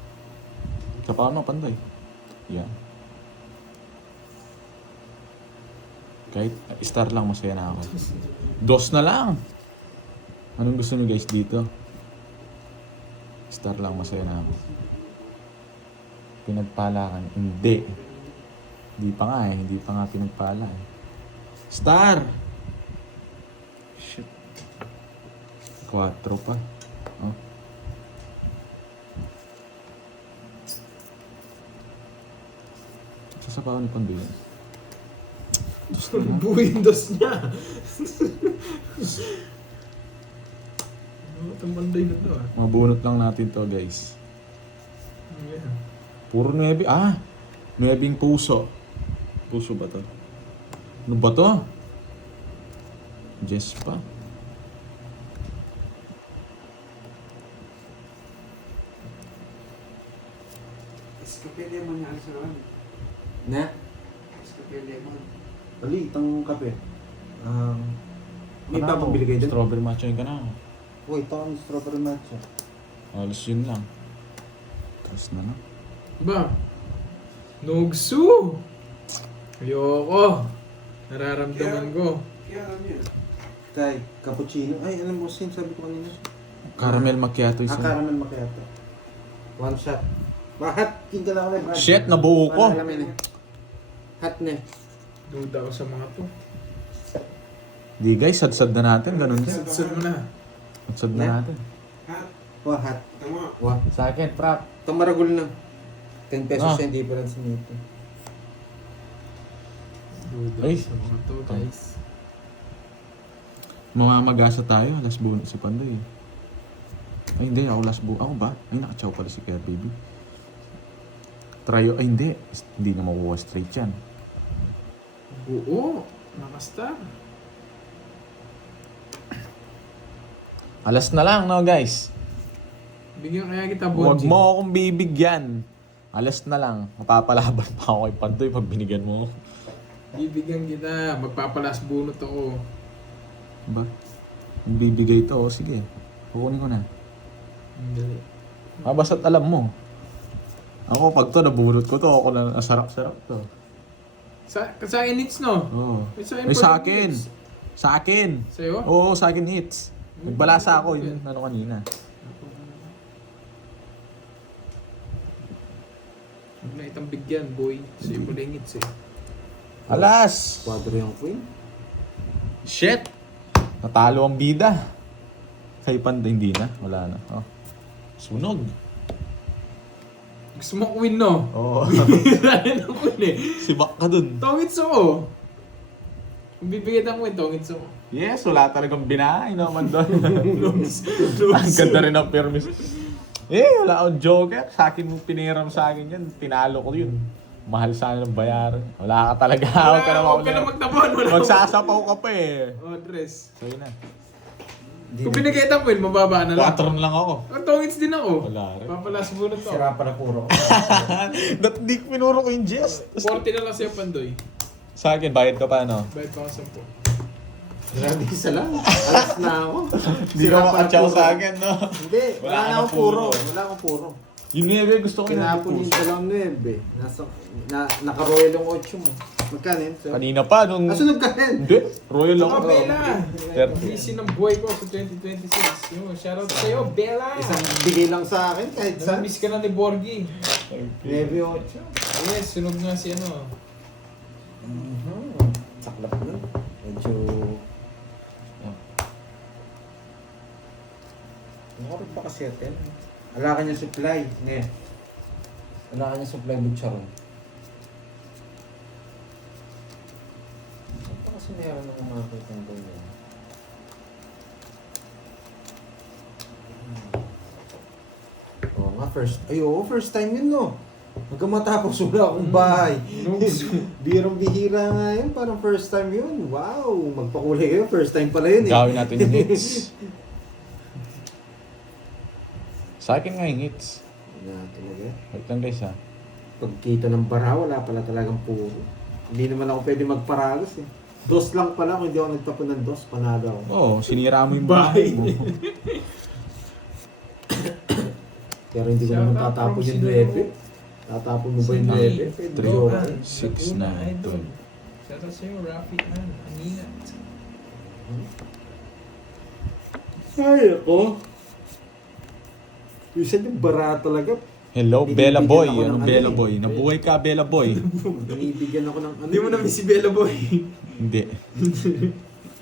Sa paano, Pandoy? Yan. Kahit star lang, masaya na ako. Dos na lang! Anong gusto niyo guys dito? Star lang, masaya na ako. Pinagpala ka? Hindi. Hindi pa nga eh. Hindi pa nga pinagpala eh. Star! Shit. 4 pa. Oh. Sasapawan ni Pandoy yan. Buwindos niya. Itong banday na to ah. Mabunot lang natin to guys. Ayan. Puro 9. Ah! 9 puso. Puso ba to? Ano ba to? Jess pa. Escapede mo niya sa ano. Na? Escapede mo. Bali, itong kape. May papabili kayo dun? Strawberry matcha yun ka na. Uy, ito ang strawberry matcha. Alas yun lang. Tapos na na. Ba? Nugsu! Ayoko. Nararamdaman ko. Kaya alam niya. Kay cappuccino. Ay, alam mo, sabi ko kanina. Caramel macchiato isa. Caramel macchiato. One shot. Bakit? Kinta lang ako na. Shit, nabuo ko. Alam mo hot na. Duda ko sa mga to. Di guys, sad-sad na natin. Ganun din. Sad mo na. Sad na natin. Ha? Wah, hot. Tama. Wah. Sa akin, prop. Itong maragul na. 10 pesos Ah. yung difference nito. Duda Ay. ko sa mga to guys. Mamamagasa tayo. Last buo si Pandoy. Ay hindi, ako last buo. Ako ba? Ay nakachaw pala si Kaya Baby. Tryo. Ay hindi. Hindi na makuha straight yan. Oo. Nakastar. Alas na lang, no guys? Bigyan kaya kita Huwag bonjing. mo akong bibigyan. Alas na lang. Mapapalaban pa ako kay Pandoy pag binigyan mo ako. Bibigyan kita. Magpapalas bunot ako. Ba? Kung bibigay ito, oh, sige. Kukunin ko na. Hindi. Basta't alam mo. Ako, pag to, nabunot ko to. Ako na, sarap-sarap to. Sa akin hits no? Oo. May sa Ay, sa akin. Sa akin. Sa'yo? Oo, sa akin hits. Nagbalasa ako yun, ano kanina. Huwag na itang bigyan, boy. Sa'yo mo lang hits eh. Alas! Quadro yung queen. Shit! Natalo ang bida. Kay Pandoy, hindi na. Wala na. Oh. Sunog. Gusto mo win no? Oo. Dahil ang win eh. Sibak ka dun. Tongits ako. Kung bibigyan ng win, tongits ako. Yes, wala talagang binahay naman doon. Ang ganda rin ang permis. Wala akong joker. Sa akin mo piniram sa akin yan. Tinalo ko yun. Mahal sana ng bayaran. Wala ka talaga. Huwag ka na Huwag ka na magtabon. Magsasapaw ka pa eh. Oh, dress. So yun na. Kung binigay ng win, mababa na lang. 4 lang ako. Oh, tongits din ako. Wala rin. Papalas bunot ako. Sira pa na puro. That di pinuro ko yung Jess. 40 na lang sa'yo, Pandoy. Sa akin, bayad ka pa no? Bayad pa ako 10. Grabe isa lang. Alas na ako. Hindi ka makatsaw sa akin no? Hindi. Wala Wala na ka akong na puro. puro. Wala akong puro. Yung 9 gusto ko Kinapon yung dalawang 9. Naka-royal yung 8 mo. Magkano yun? So, Kanina pa nung... sunog ka rin. Hindi. Royal lang Ako, ako. Bella. 30. Busy ng buhay ko sa 2026. Yung shoutout sa'yo, Bella. Isang bigay lang sa akin kahit sa Namiss ka na ni Borgie. 9-8. Yes, sunog nga si ano. Saklap na. Medyo... Nakarap pa kasi atin. Wala ka niya supply. Ne. Wala ka niya supply butcharon. Saan pa kasi meron ng umakit ng ganyan? Oo nga, first. Ay, oo, first time yun, no? Hanggang matapos wala akong bahay. Birong bihira nga yun. Parang first time yun. Wow! Magpakulay kayo. First time pala yun eh. Gawin natin yung hits. Sa akin nga yung hits. Na talaga. Wait lang guys ha. Pagkita ng bara, wala pala talagang puro. Hindi naman ako pwede magparagos eh. Dos lang pala. Kung hindi ako nagtapon ng dos, panalo ako. Oo, sinira mo yung bahay mo. Pero hindi ko naman tatapon yung 9. Tatapon mo ba yung 9? Pwede Three. joke. 6 na ito. Shout out sa'yo, Rafi man. Aninat. Ay, ako. Usually, bara talaga. Hello, Binibigyan Bella Boy. ako ng Anong ano Bella eh. Boy? Nabuhay ka, Bella Boy. Binibigyan ako ng ano. Hindi mo na-miss si Bella Boy. Hindi.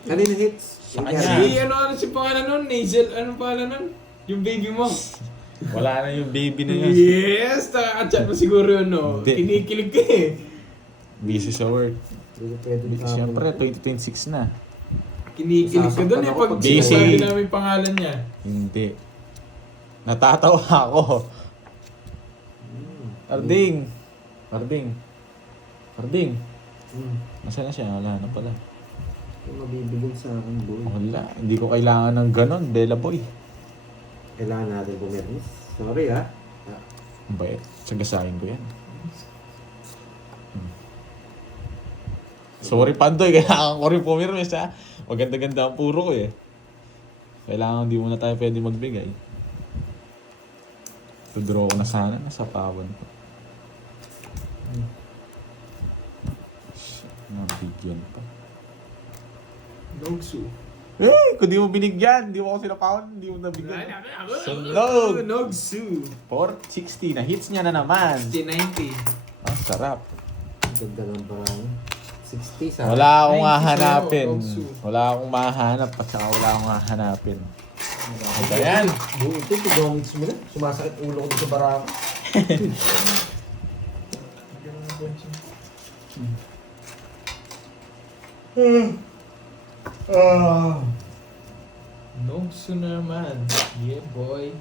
Kanina hits? Sa kanya. Si ano si pangalan nun? Nazel, anong pangalan nun? Yung baby mo. Wala na yung baby na yun. Yes! Nakaka-chat mo siguro yun, no? Hindi. Kinikilig ka eh. Busy sa work. Hindi ko pwede tapon. Siyempre, 2026 na. Kinikilig ka doon eh pag Busy. sinasabi namin pangalan niya. Hindi. Natatawa ako. Arding. Arding. Arding. Nasaan na siya? Wala na pala. Yung mabibigyan sa akin, boy. Wala. Hindi ko kailangan ng ganon, Bella Boy. Kailangan natin pumirmis. Sorry ah. Ang bait. Sagasahin ko yan. Sorry, Pandoy. Kailangan ko rin pumirmis ha. Maganda-ganda ang puro ko eh. Kailangan hindi muna tayo pwede magbigay. Tudraw ko na sana. Nasa pawan ko. Nabigyan pa. Nogsu. Eh, kung di mo binigyan, di mo ako sinapawan, di mo nabigyan. Sunog! Nogsu. 460 na hits niya na naman. 90. Ang sarap. Ganda ng parang 60 sa Wala akong 90 hahanapin. Nogsu. Wala akong mahanap at saka wala akong hahanapin. Ano yan? Buti, tigongits mo na. Sumasakit ulo ko dito sa barako. Nogsu naman. Yeah, boy.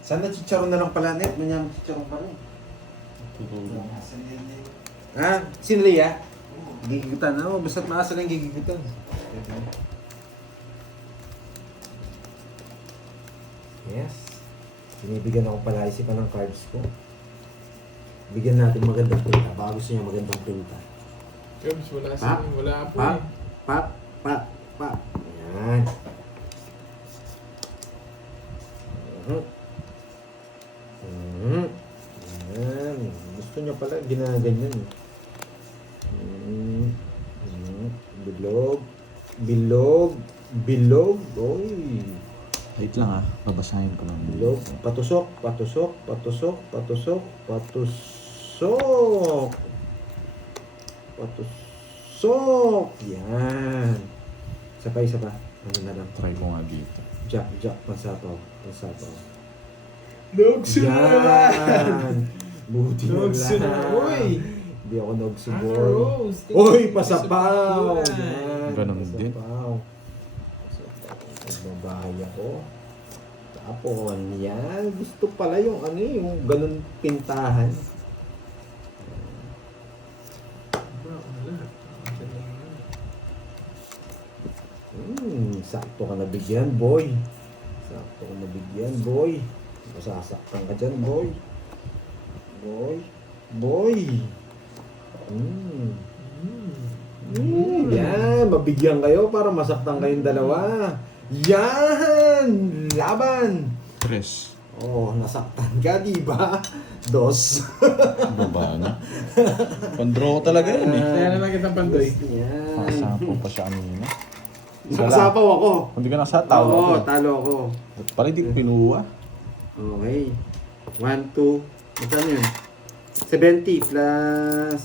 Sana chicharon na lang pala, Net. Manyamang chicharon pa rin. Ha? Sino Leia? Gigigutan. Oo, basta't maasa lang gigigutan. Yes. Binibigyan ako palagi pa ng cards ko. Bigyan natin magandang pinta. Baka gusto niya magandang pinta. Jobs, wala Pa? sa wala po Pa, eh. pa, pa, pa. Ayan. Ayan. Gusto niya pala, ginaganyan eh. Bilog. Bilog. Bilog. Oy. Wait lang ah, babasahin ko lang. Bilog. Patusok. Patusok. Patusok. Patusok. Patusok. Patusok. Yan. Isa pa, isa pa. Ano na lang. Try ko nga dito. Jack, Jack. Pansapaw. Pansapaw. Nogsu naman! Yan. Buti na Nogsu lang. na. Uy! Hindi ako nogsu, Anna boy. Rose. thank Uy, you pasapaw! sa pagkulay. Yan, Ganon din. pasapaw. Nagbabahay ako. Tapon, yan. Gusto pala yung ano yung ganun pintahan. Sakto ka nabigyan, boy. Sakto ka nabigyan, boy. Masasaktan ka dyan, boy. Boy. Boy. Yan, mabigyan kayo para masaktan kayong dalawa. Yan! Laban! Tres. Oh, nasaktan ka, di ba? Dos. Baba na. Pandraw ko talaga yun eh. Kaya naman kitang pandoy. Yan. Nakasapaw pa siya kanina. Nakasapaw ako. Kung di ka nakasataw Oo, ako. talo ako. Ba't pala di ko pinuha? Okay. 1, 2. Magkano yun? 70 plus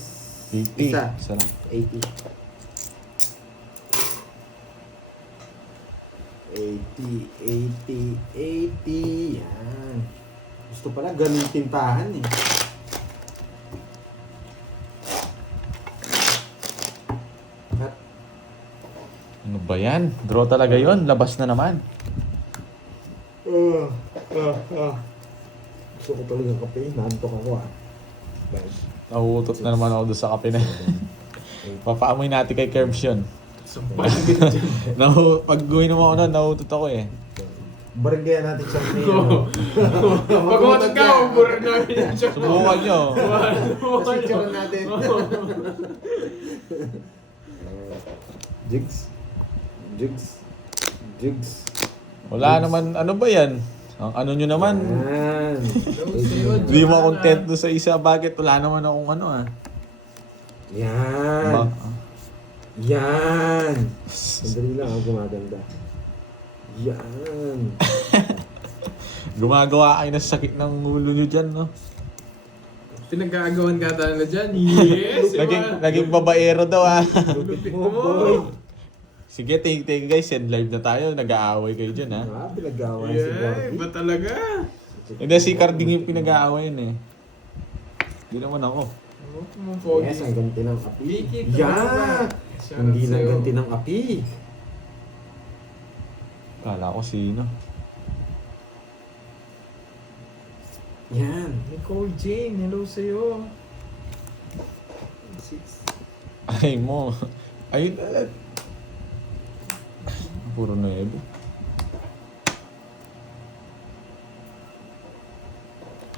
80. isa. Isa lang. 80. 80. Yan. Gusto pala ganun tintahan eh. Ano ba yan? Draw talaga yon. Labas na naman. Gusto ko talaga ng kape. Naantok ako Guys. Nauutot na naman ako doon sa kape na. Papaamoy natin kay Curbs yun. Sampal din dyan. Pag guminom ako nun, nauutot ako eh. Barangay natin sa mayo. Pag umatag ka, uburan namin yung check mo. Subukan nyo. Pasitsura natin. Jigs. Jigs. Jigs. Wala naman, ano ba yan? Ang ano nyo naman, Yan. hindi mo content doon sa isa. Bakit? Wala naman akong ano ah. Yan. Yan. Sandali lang gumaganda. Yan. Gumagawa kayo ng sakit ng ulo nyo dyan, no? Pinag-aagawan ka talaga dyan. Yes! Naging babaero daw ah. Lupit Oh, mo. boy. Sige, thank you guys. Send live na tayo. Nag-aaway kayo dyan ha. Pinag-aaway si Yeah, Gordy. iba talaga. Hindi, si Carding yung pinag-aaway yun eh. Hindi naman ako. Yes, ang ganti ng api. Vicky, Yan. Hindi na ganti ng api. Kala ko sino. Yan. Nicole Jane, hello sa'yo. Ay mo. Ayun. Puro nuevo.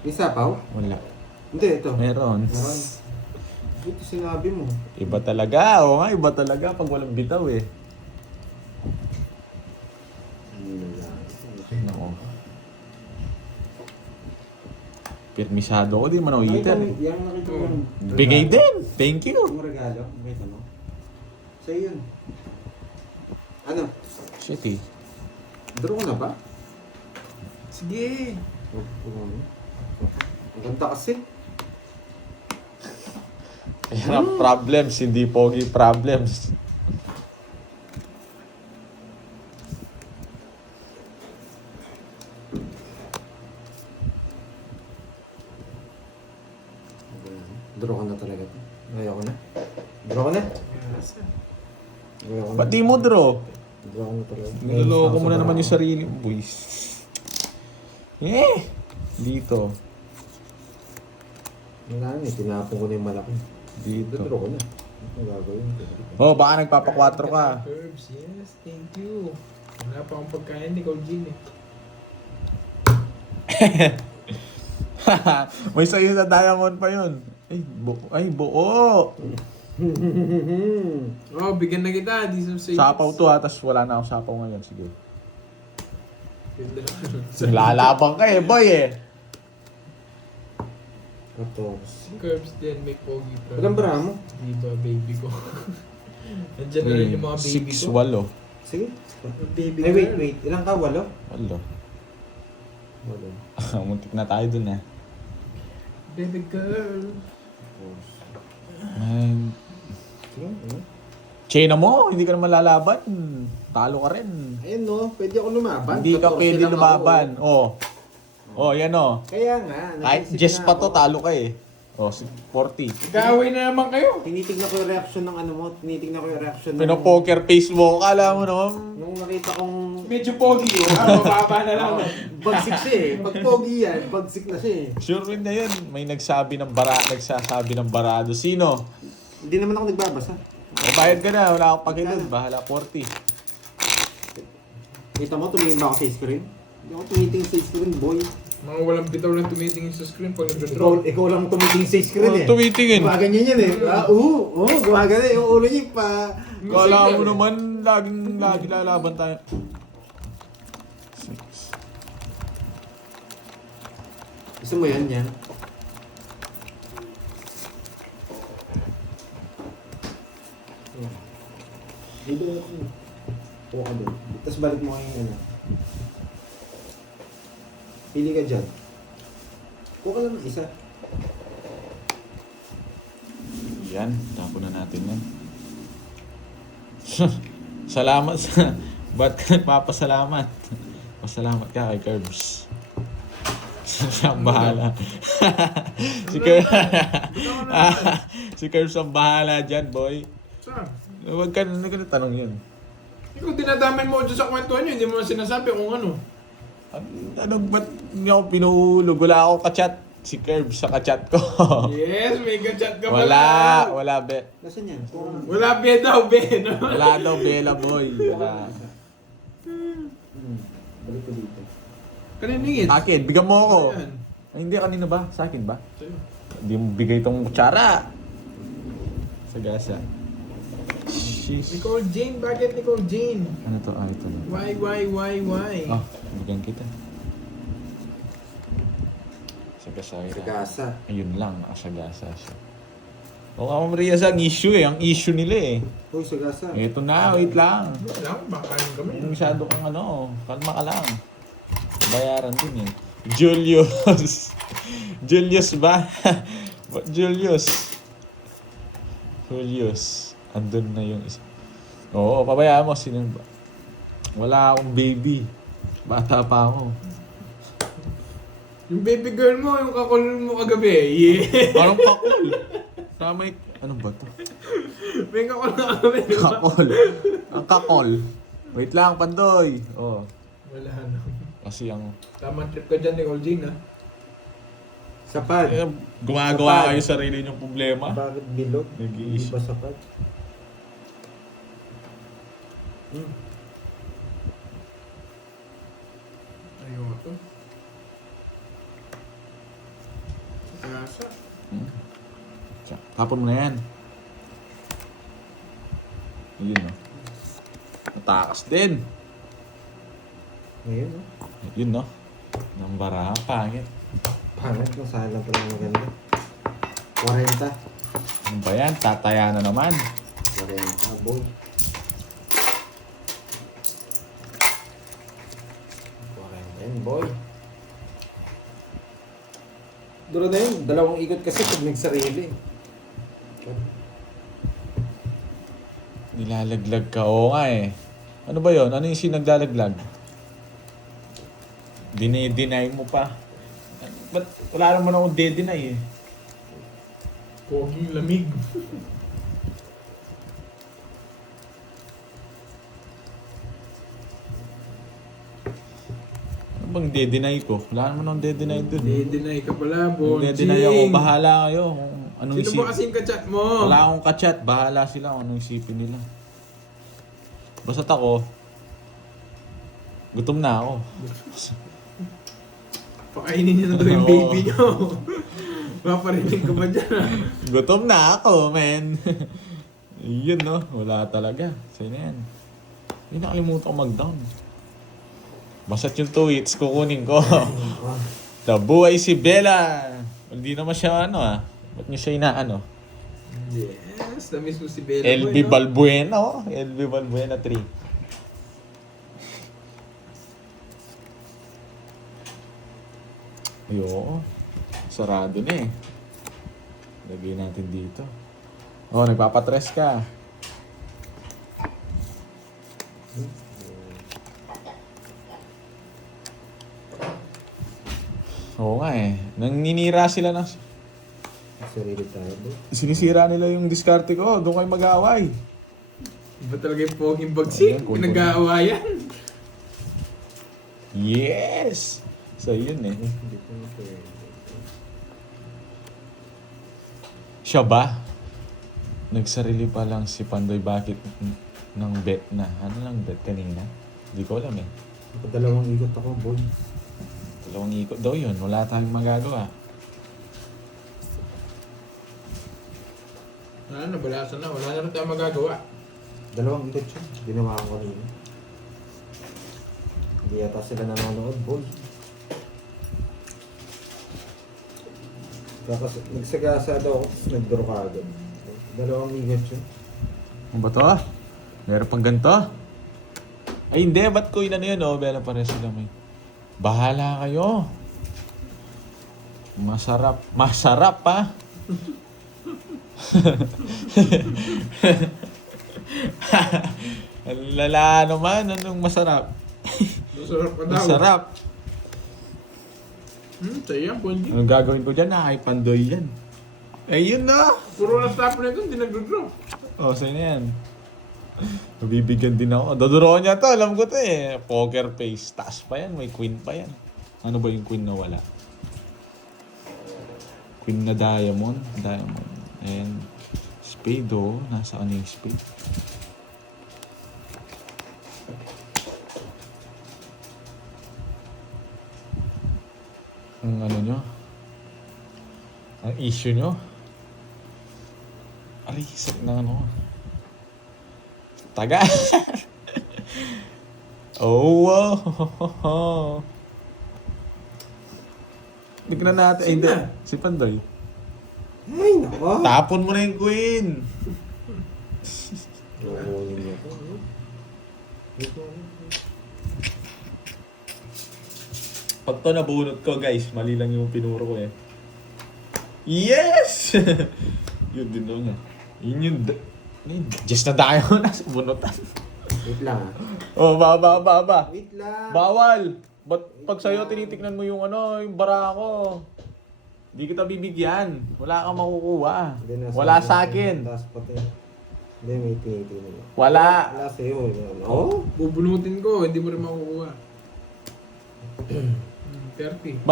Isa pa? Wala. Hindi, ito. Meron. Meron. Ito sinabi mo. Iba talaga. Oo nga, iba talaga pag walang bitaw eh. Nako. Pirmisado ko, di man ako itan. Yan nakita mo. Bigay din. Thank you. Yung regalo. May tanong. Sa'yo yun. Ano? Shit eh. Draw ko na ba? Sige. Ang ganda kasi. Ayan ang problems, hindi pogi problems. Draw ko na talaga. Ayoko na. Draw ko na. Ayoko na. Ba't di mo draw? Draw ko na talaga. Niloloko mo na naman yung sarili mo, boys. Eh! Dito. Wala na eh. Tinapon ko na yung malaki. Dito. Draw ko na. Ang gagawin ko. Oh, baka nagpapa-4 ka. Herbs, yes, thank you. Wala pa akong pagkain, Nicole Jane eh. May sayo sa diamond pa yun. Ay, buo. Oh, bigyan na kita. Di sa Sapaw to ha, tas wala na akong sapaw ngayon. Sige. Ganda. Lalabang ka eh, boy eh. Tapos. Curbs din, may pogi pro. Walang bra mo? Diba, baby ko. Nandiyan na rin yung mga baby ko. 6-8. Sige. Baby Ay, girl. wait. Ilang ka? Walo? Walo. Walo. Muntik na tayo dun eh. Baby girl. Man. Sige. Ano? Chena mo, hindi ka naman lalaban. Talo ka rin. Ayun no. Pwede ako lumaban. Hindi ka 14 pwede lang lumaban. ako. Oh. Oh, yan oh. Kaya nga. Kahit nag-isip Jess na pa ako. to, talo ka eh. Oh, 40. Nag-aaway na naman kayo. Tinitignan ko yung reaction ng ano mo. Tinitignan ko yung reaction ng... Pino-poker face mo. Kala mo naman. Nung nakita kong... Medyo pogi eh. Mababa na lang. Bagsik siya eh. Pag pogi yan, bagsik na siya eh. Sure win na yun. May nagsasabi ng barado. Sino? Hindi naman ako nagbabasa. O bayad ka na. Wala akong pakilad. Bahala 40. Kita mo, tumingin ba ako sa screen? Hindi ako tumitingin sa screen, boy. Mga walang bitaw lang tumitingin sa screen pag Ikaw, nag-draw. ikaw lang tumitingin sa screen eh. Tumitingin. Gumaganyan yan eh. Gumaganyan yung ulo niya pa. Kala mo naman, lagi lalaban tayo. 6. Gusto mo yan, yan? Dito na ako. Kuha ka doon. Tapos balik mo yung ano. Pili ka dyan. Kuha ka lang ng isa. Yan, tapo na natin yan. Salamat sa... Ba't ka nagpapasalamat? Pasalamat ka kay Curbs. Siya ang bahala. si Curbs... si Curbs ang bahala dyan, boy. Saan? Huwag ka na tanong yun. Ikaw dinadamay mo dyan sa kwentuhan nyo, hindi mo na sinasabi kung ano. Ano ba't niya ako pinuhulog? Wala ako kachat. Si Curb sa kachat ko. Yes, may gachat ka Wala, pala. wala be. Nasaan yan? Kung... Wala be daw, be. No? Wala daw Bella boy. Wala. Balik ko dito. Kanina yun. Akin, bigyan mo ako. Ayan. Ay, hindi, kanina ba? Sa akin ba? Sa'yo. Hindi mo bigay itong kutsara. Sa gasa. Sheesh. Nicole Jane, bakit Nicole Jane? Ano to? Ah, ito na. Why? Oh, bigyan kita. Sa gasa. Sagasa. Ayun lang, nakasagasa siya. O, Ma'am Maria, ang issue eh. Ang issue nila eh. Uy, sagasa. Ito na, wait lang. Wala lang, baka yung kami. Masyado kang ano, kalma ka lang. Bayaran din eh. Julius. Julius ba? Julius. Andun na yung isa. Oo, pabayaan mo. Sino ba? Wala akong baby. Bata pa ako. Yung baby girl mo, yung kakulol mo kagabi. Yeah. Parang kakol. Tama yung... Ano ba to? May kakul na kagabi, di ba? Kakol. Ang kakol. Wait lang, Pandoy. Oh. Wala na. Kasi ang... Tama trip ka dyan, Nicole Jane, ha? Sapad. Gumagawa kayo sarili niyong problema. Bakit bilog? Hindi Nag-iisip. ba sapad? Ayaw ako. Kasa. Tapon mo na yan. Ayun no. Matakas din. Ngayon, no? Yun no. Nang baraha, pangit. Pangit na sa lang pala maganda. 40. Ano ba yan? Tataya na naman. 40, boy. 40 yan, boy. Duro na yun. Dalawang ikot kasi pag nagsarili. Nilalaglag ka. Oo nga eh. Ano ba yon? Ano yung sinaglalaglag? Deny mo pa. Ba't wala naman akong de-deny eh. Poging lamig. Ano bang de-deny ko? Wala naman akong de-deny dun. Deny ka pala, Kung Bonjing. de-deny ako, bahala kayo. Kung anong Sino ba kasing kachat mo? Wala akong kachat. Bahala sila kung anong isipin nila. Basta't ako, gutom na ako. Pakainin niyo na daw yung Oo. baby niyo. Paparinig ka ba dyan, ha? Gutom na ako, man. Yun, no? Wala talaga. Sa'yo na yan. Hindi nakalimutan ko mag-down. Basta't yung tweets, kukunin ko. Tabuhay si Bella. Hindi naman siya ano, ah. Ba't niyo siya inaano? Yes, na-miss mo si Bella. LB Boy, no? Balbuena, oh. LB Balbuena 3. Ayoko. Sarado na eh. Lagay natin dito. Oh, nagpapatres ka. Oo nga eh. Nanginira sila ng... Sarili tayo, boy. Sinisira nila yung diskarte ko. Doon kayo mag-aaway. Iba talaga yung poging bagsik. Ayan, cool, Pinag-aawayan. Yes! So, yun eh. Hindi ko na pwede. Siya ba? Nagsarili pa lang si Pandoy. Bakit ng bet na? Ano lang bet kanina? Hindi ko alam eh. Nakadalawang ikot ako, boy. 2 ikot daw yun. Wala tayong magagawa. Nabalasan na. Wala na rin tayo magagawa. 2 ikot siya. Ginawa ko kanina. Hindi yata sila nanonood, boy. Tapos nagsagasa daw ako, tapos nag-draw ka agad. 2 ikot siya. Ano ba to? Meron pang ganito? Ay hindi, ba't ko inano yun? Oh, Bella pares sila may. Bahala kayo. Masarap. Masarap pa. Ang lala naman. Anong masarap? Masarap ka daw. Masarap. Sa'yo yan, Bonjing. Anong gagawin ko dyan? Ay, Pandoy yan. Ayun na. Puro na stop na ito, hindi nag-drop. Oh, sa'yo na yan. Nabibigyan din ako. Dodoro niya to, alam ko to eh. Poker face. Taas pa yan, may queen pa yan. Ano ba yung queen na wala? Queen na diamond. Diamond. And spade oh. Nasa ano yung spade? Ang ano nyo? Ang issue nyo? Aray, sakit na ano. Taga. Oh, wow. Tignan natin. Ay, hindi. Si Pandoy. Ay, nako. Tapon mo na yung queen. Kukunin mo ko. Pag to nabunot ko, guys, mali lang yung pinuro ko eh. Yes! Yun din daw nga. Yun yung... Just na tayo nasa bunutan. Wait lang ah. Oh, baba. Wait lang. Bawal! Ba't pag sa'yo tinitignan mo yung ano, yung bara ko? Hindi kita bibigyan. Wala kang makukuha. Hindi, nasa Wala akin. sa akin. Taas pati. Hindi, may tinitingnan mo. Wala. Wala sa'yo. Oh? Bubunutin ko, hindi mo rin makukuha. 30.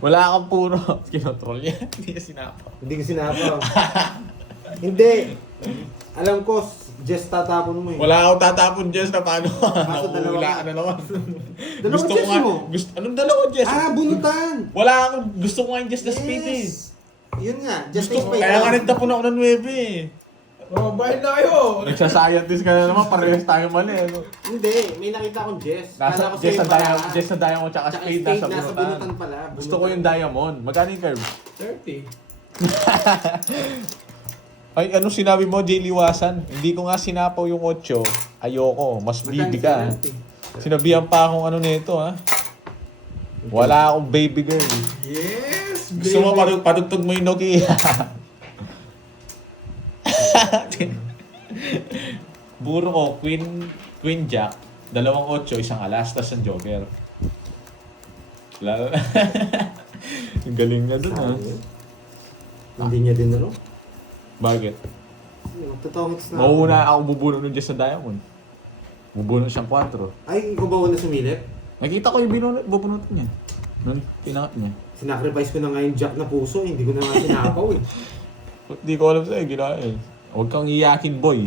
Wala kang puro. Kinotrol niya. Hindi niya sinapaw. Hindi ko sinapaw. Hindi. Alam ko, just tatapon mo eh. Wala akong tatapon, Jess, na paano? Kaso dalawa Nakula ka. ka na naman. Dalawang Gusto ko Jess nga. mo? Anong dalawang Jess? Ah, bunutan! Wala akong. Gusto ko nga yung Jess na spade eh. Yun nga, just Gusto take ko. my Kaya nga nagtapon ako ng 9 eh. Oh, bayad na kayo! Nagsascientist ka na naman, parehas tayo mali. Ano? Hindi, may nakita akong Jess. Nasa Kala ko Jess sa'yo na diamond, bara. Jess na diamond, tsaka Tsaka spade spade, nasa nasa bunutan. bunutan pala. Gusto ko yung diamond. Magkano yung curve? 30. Ay, ano sinabi mo, Jay Liwasan? Hindi ko nga sinapaw yung 8. Ayoko, mas bibi ka. Sinabihan pa akong ano nito, ha? Wala akong baby girl. Yes, baby! Gusto mo patugtog mo yung Nokia. Buro ko, Queen Jack, 2 8, isang alas, tas ang Joker. Lalo. Yung galing na dun, ha? Hindi niya dinalo. Bakit? Magtotongits na. Mauuna ako bubuno nun dyan sa Diamond. Bubuno siyang 4. Ay, ikaw ba na sumilip? Nakita ko yung bubunot niya. Nun, pinangat niya. Sinacrifice ko na nga yung jack na puso. Hindi ko na nga sinapaw eh. Hindi ko alam sa'yo, ginawa eh. Huwag kang iyakin, boy.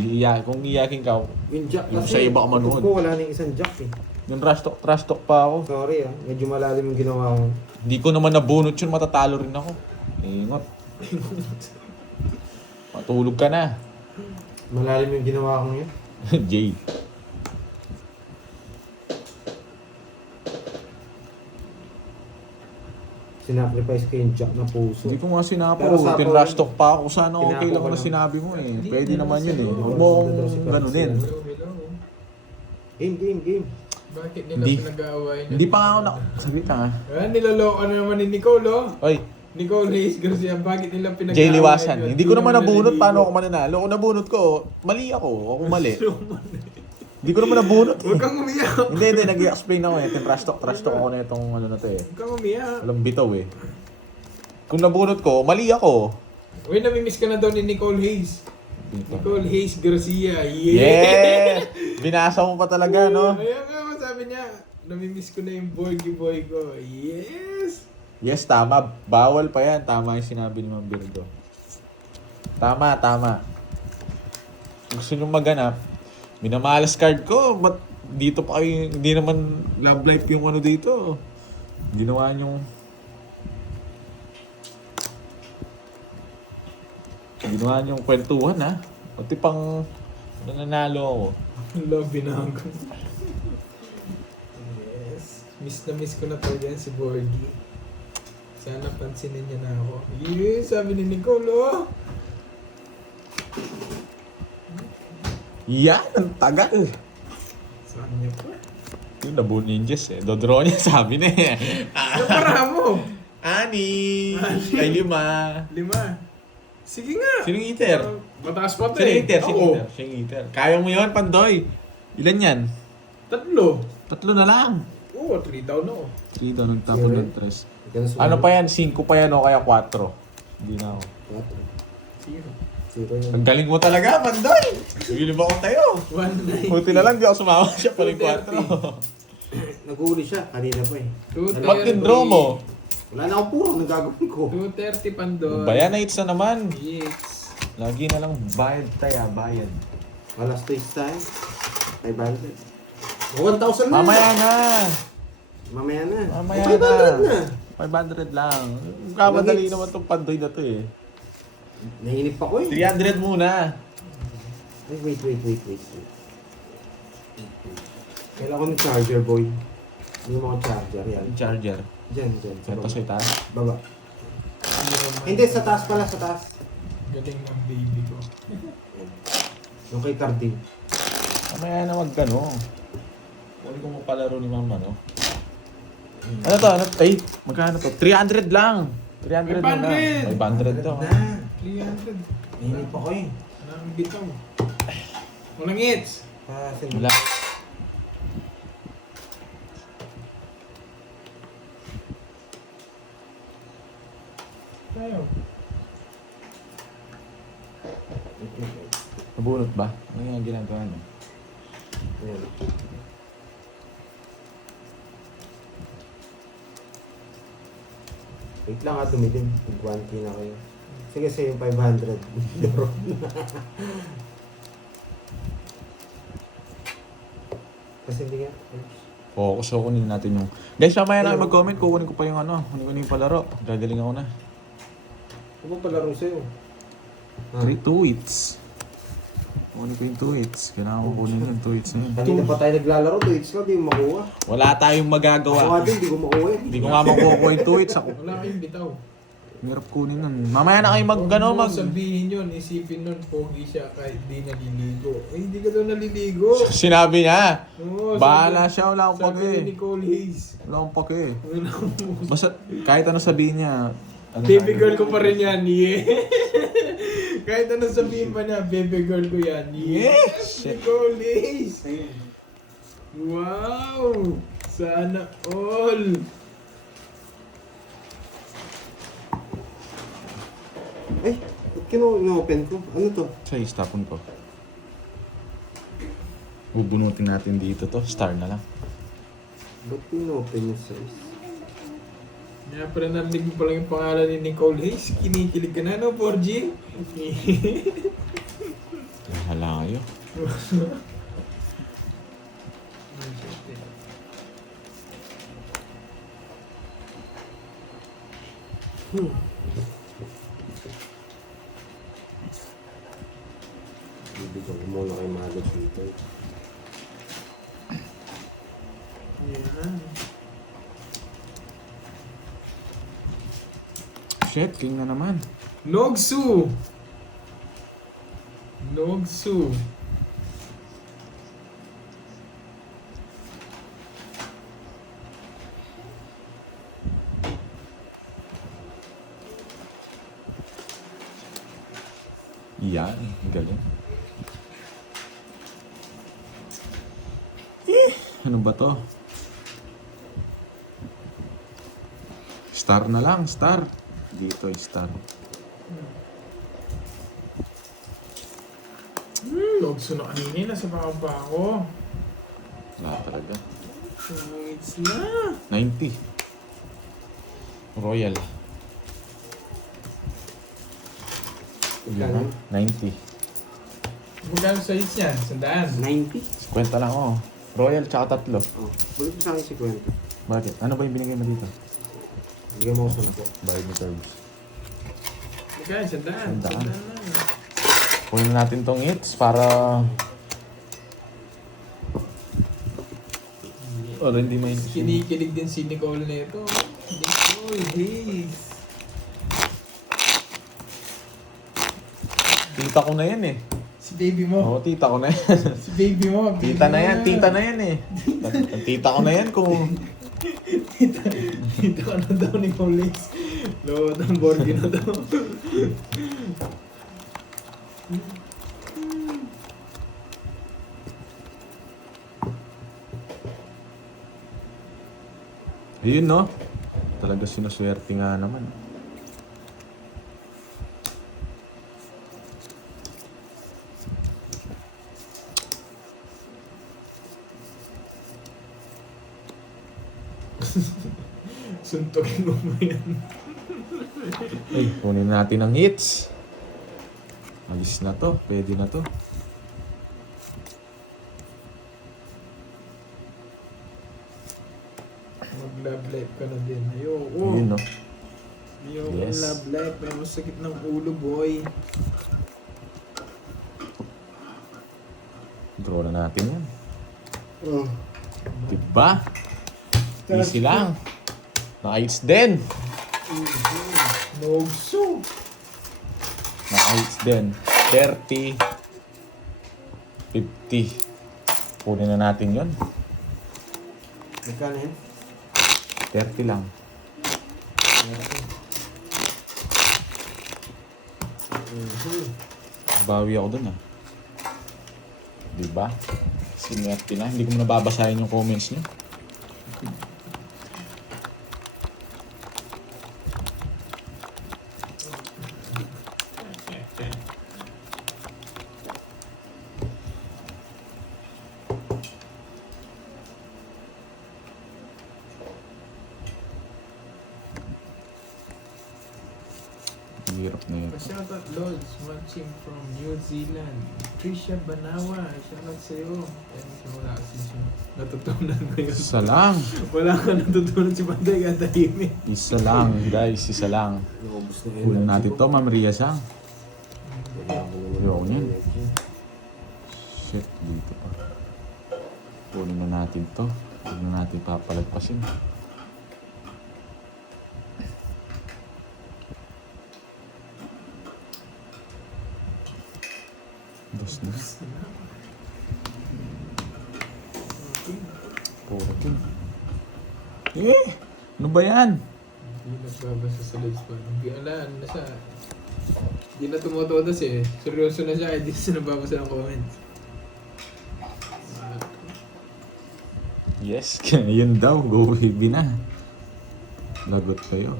Kung iyakin ka, Yung jack Yung kasi. sa iba ka manood. ko, wala na yung isang jack eh. yung trash talk pa ako. Sorry ah. Medyo malalim yung ginawa ko. Hindi ko naman nabunot yun, matatalo rin ako. Ingot. Matulog ka na. Malalim yung ginawa ko ngayon. Jay. Sinacrifice ko yung jack na puso. Hindi ko nga sinapo. Pero sa Tinrash talk pa ako. Sana okay Tinapo lang ko na lang. sinabi mo eh. Pwede Hindi, naman yun eh. hindi. Huwag mo akong ganunin. Hello, hello. Game. Bakit nila Hindi. pinag-aawayan? Hindi pa ako na... Sabi ka nga. Ah, niloloko na naman ni Nicole, oh. Oy, Nicole Reyes Garcia, bakit nila pinag-aawayan? Jay Liwasan. yun? Hindi ko naman nabunot. naliligo. Paano ako mananalo? Kung nabunot ko, mali ako. Ako mali. Hindi ko naman nabunot. Huwag kang umiyak. Hindi. Nag-i-explain ako eh. Trash talk ako na itong ano na to eh. Huwag kang umiyak. Walang bitaw eh. Kung nabunot ko, mali ako. Uy, namimiss ka na daw ni Nicole Hayes. Nicole Hayes Garcia, Yeah! Binasa mo pa talaga, no? Ayan nga, sabi niya, namimiss ko na yung boy ko. Yes! Yes, tama. Bawal pa yan. Tama yung sinabi ni Ma'am Virgo. Tama. Gusto nyo maganap, minamalas card ko. Ba't dito pa kayo, hindi naman love life yung ano dito. Ginawa nyo. Ginawa nyo yung kwentuhan, ha? Pati pang nananalo ako. Love binago. Yes. Miss na miss ko na talaga yan si Borgie. Sana pansinin niya na ako. Yes, sabi ni Nicole, oh. Yan, ang tagal. Saan niya pa? Yung nabuo ni Jess eh. Dodraw niya, sabi na eh. Ano para mo? Ani! Ay, 5. 5. Sige nga. Sinong eater? Mataas pa to Sinong eh. eater? Ako. Sinong eater? Kaya mo yun, Pandoy. Ilan yan? 3. 3 na lang. Oo, 3 down ako. 3 daw nagtapon Zero. ng 3. Ano pa yan? 5 pa yan o kaya 4? Hindi na ako. 0. Ang galing mo talaga, Pandoy! Bibili ba ako tayo? 190. Buti na lang, di ako sumama siya pa rin 4. Nag-uuli siya, kanina pa eh. 230. Ba't din-draw mo? Wala na akong puro, nagagawin ko. 230 Pandoy. Bayan na na naman. Yes. Lagi na lang bayad tayo, bayad. Wala space tayo. 500. 1,000 na. Mamaya na! Mamaya na. Mamaya 500 na. 500 lang. Kamadali naman tong Pandoy na to eh. Nainip ako eh. 300 muna. Ay, wait. Kailangan ko ng charger, boy. Hindi mo ako charger, yan. Yung charger. Diyan. Sa Ito baba. sa itaas. Baba. Hindi naman. Hindi, sa taas pala, sa taas. Galing ng baby ko. Yung kay Carding. Mamaya na mag-ano. Kunin ko mo palaro ni mama, no? Ano to? Ay, magkano to? 300 lang! 300 muna. 500 to. Na. 300. Nainip ako eh. Anong bitaw? Walang hits. Wala. Tayo. Nabunot ba? Ano yung ginagawa niyo? Ayan. Wait lang ha, tumilim. Nag-1K na kayo. Sige, say yung 500. Laro. Kasi hindi nga. Focus, so kunin natin yung... Guys, mamaya na kayo mag-comment. Kukunin ko pa yung ano. Kunin ko na yung palaro. Gagaling ako na. Ano ba palaro sa'yo? 2 hits. Kunin ko yung 2 hits. Kailangan ko kunin yung 2 hits na yun. Kanina pa tayo naglalaro, 2 hits ka, di mo makuha. Wala tayong Ako magagawa. nga din, di ko makuha eh. Hindi ko nga makukuha yung 2 hits ako. Wala kayong bitaw. Hirap kunin nun. Mamaya na kayo Huwag mo sabihin yun, isipin nun, pogi siya kahit di naliligo. Eh, hindi ka daw naliligo. Sinabi niya. Oo, Bahala siya, wala akong sabi ni pake. Nicole Hayes. Wala akong pake. Wala akong- Basta kahit ano sabihin niya. Ano Baby tayo? girl ko pa rin yan, yeah. Kahit ano sabihin pa niya, baby girl ko yan, yeah. Shit. Nicole Hayes. Wow! Sana all. Ay, ba't kino-open ko? Ano to? Sa istapon ko. Bubunutin natin dito to. Star na lang. Ba't kino-open yung size? Kaya pala narinig mo pa lang yung pangalan ni Nicole Hayes. Kinikilig ka na, no, 4G? Hala kayo. Bibigyan ko muna kay Magot dito. Yan. Shit, king na naman. Nogsu! Nogsu. Yan, galing. Ano ba to? Star na lang, star. Dito, star. Nogsu na kanina, nasa pa ako. Wala talaga. It's na. 90. Royal. Magkano? 90. Magkano sa hits yan? Sandaan. 90? Kwenta lang ako. Royal tsaka 3. Oh, balik mo sa akin si Kwento. Bakit? Ano ba yung binigay mo dito? Bigyan mo ako sa nako. Bayad ni Curbs. Magkano? Sandaan. Sandaan. Sandaan lang. Kunin natin tong hits para... O, hindi may... Kinikilig din si Nicole nito. Nicole Hayes. Tita ko na yan eh. Si baby mo. Oo, tita ko na yan. Si baby mo. Tita na yan, tita na yan eh. Tita ko na yan kung... Dito ka na daw ni Paulix. Lord, ang borgi na daw. Yun no? Talaga sinuswerte nga naman. Suntokin mo yan. Ay, kunin natin ang hits. Alis na to. Pwede na to. Mag-love life ka na din. Ayoko. Yun, no? Ayoko Yes. love life. May masakit ng ulo, boy. Draw na natin yan. Oh. Diba? Easy lang. Nakahits din. Nogso. Nakahits din. 30. 50. Kunin na natin yun. Magkano yun? 30 lang. Bawi ako dun ah. Diba? Sinerte na. Hindi ko nababasahin yung comments niyo. Hirap na yun. Shoutout Lods, watching from New Zealand. Trisha Banawa, shoutout sa'yo. Yan, wala kasi siya. Natutunan ko yun. Isa lang. Wala ka natutunan si Panday ka tahimik. Isa lang, guys. Isa lang. Naubos na yun. Kunin natin to, Ma'am Ria Sang. Yun yun. Shit, dito pa. Kunin na natin to. Huwag na natin papalagpasin. Dos na. 14. Ano ba yan? Hindi nagbabasa sa Lods pa. Hindi ala, ano na siya. Hindi na tumutodas eh. Seryoso na siya, hindi siya nababasa ng comments. Yes, yun daw. Go baby na. Lagot kayo.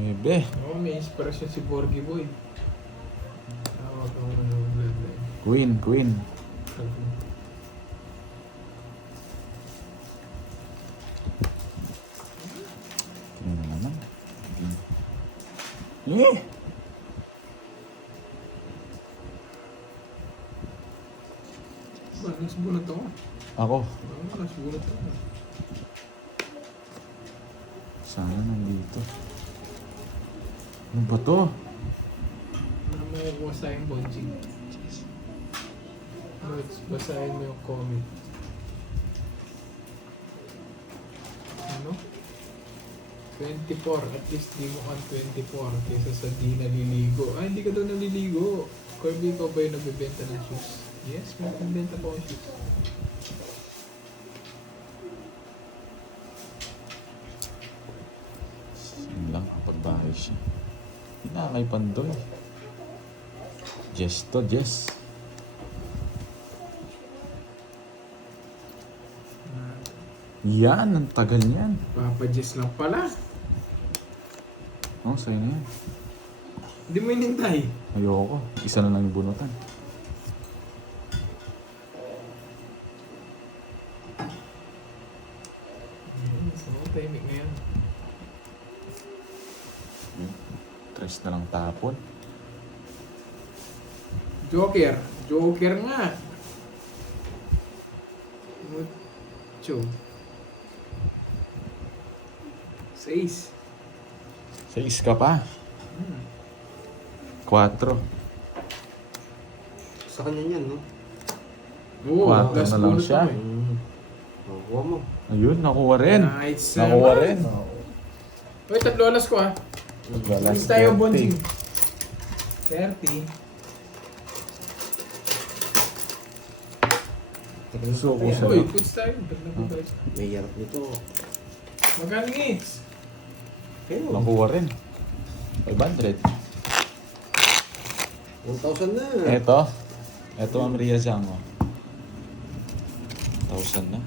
Bebe. Oo, may inspirasyon si Borgie Boy. Tawag ako na ng bloodline. Queen, queen. Tingnan na naman. Ba, nasubunod ako. Ako. Nasubunod ako. Sana nandito. Ano ba to? Ano mo yung basahin, Bonjing? Lods, basahin mo yung comment. Ano? 24. At least di mo on 24 kaysa sa di naliligo. Ah, hindi ka doon naliligo. Corby, ikaw ba yung nagbibenta ng shoes? Yes, may nagbibenta po ng shoes. Yun lang, kapag-bahay siya. Hindi na kay Pandoy. Jess to, Jess. Yan, ang tagal niyan. Papa Jess lang pala. Oh, sa'yo na yan. Hindi mo inintay. Ayoko. Isa na lang yung bunutan. So, timing ngayon. Tres na lang tapon. Joker. Joker nga. Mucho. 6. 6 ka pa. 4. Sa kanya yan, no? Oo, Quatro last na lang bullet siya. ako eh. Nakuha mo. Ayun, nakuha rin. Nice. Nakuha rin. Uy, tatlo alas ko ah. Alis tayo, Bonjing. 30. Suko Uy, siya. goods tayo. Dagdag. May hirap nito. Magkano ngits? Kaya, Nakuha rin. 500. 1,000 na. Eto. Eto ang Ria Sang. 1,000 na.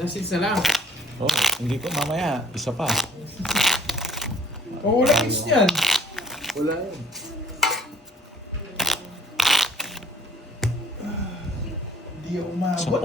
Last 6 na lang. Oh, hindi ko mamaya. Isa pa. Oh, wala ngits yan. Wala yan. Hindi Hindi ako Isang umabot.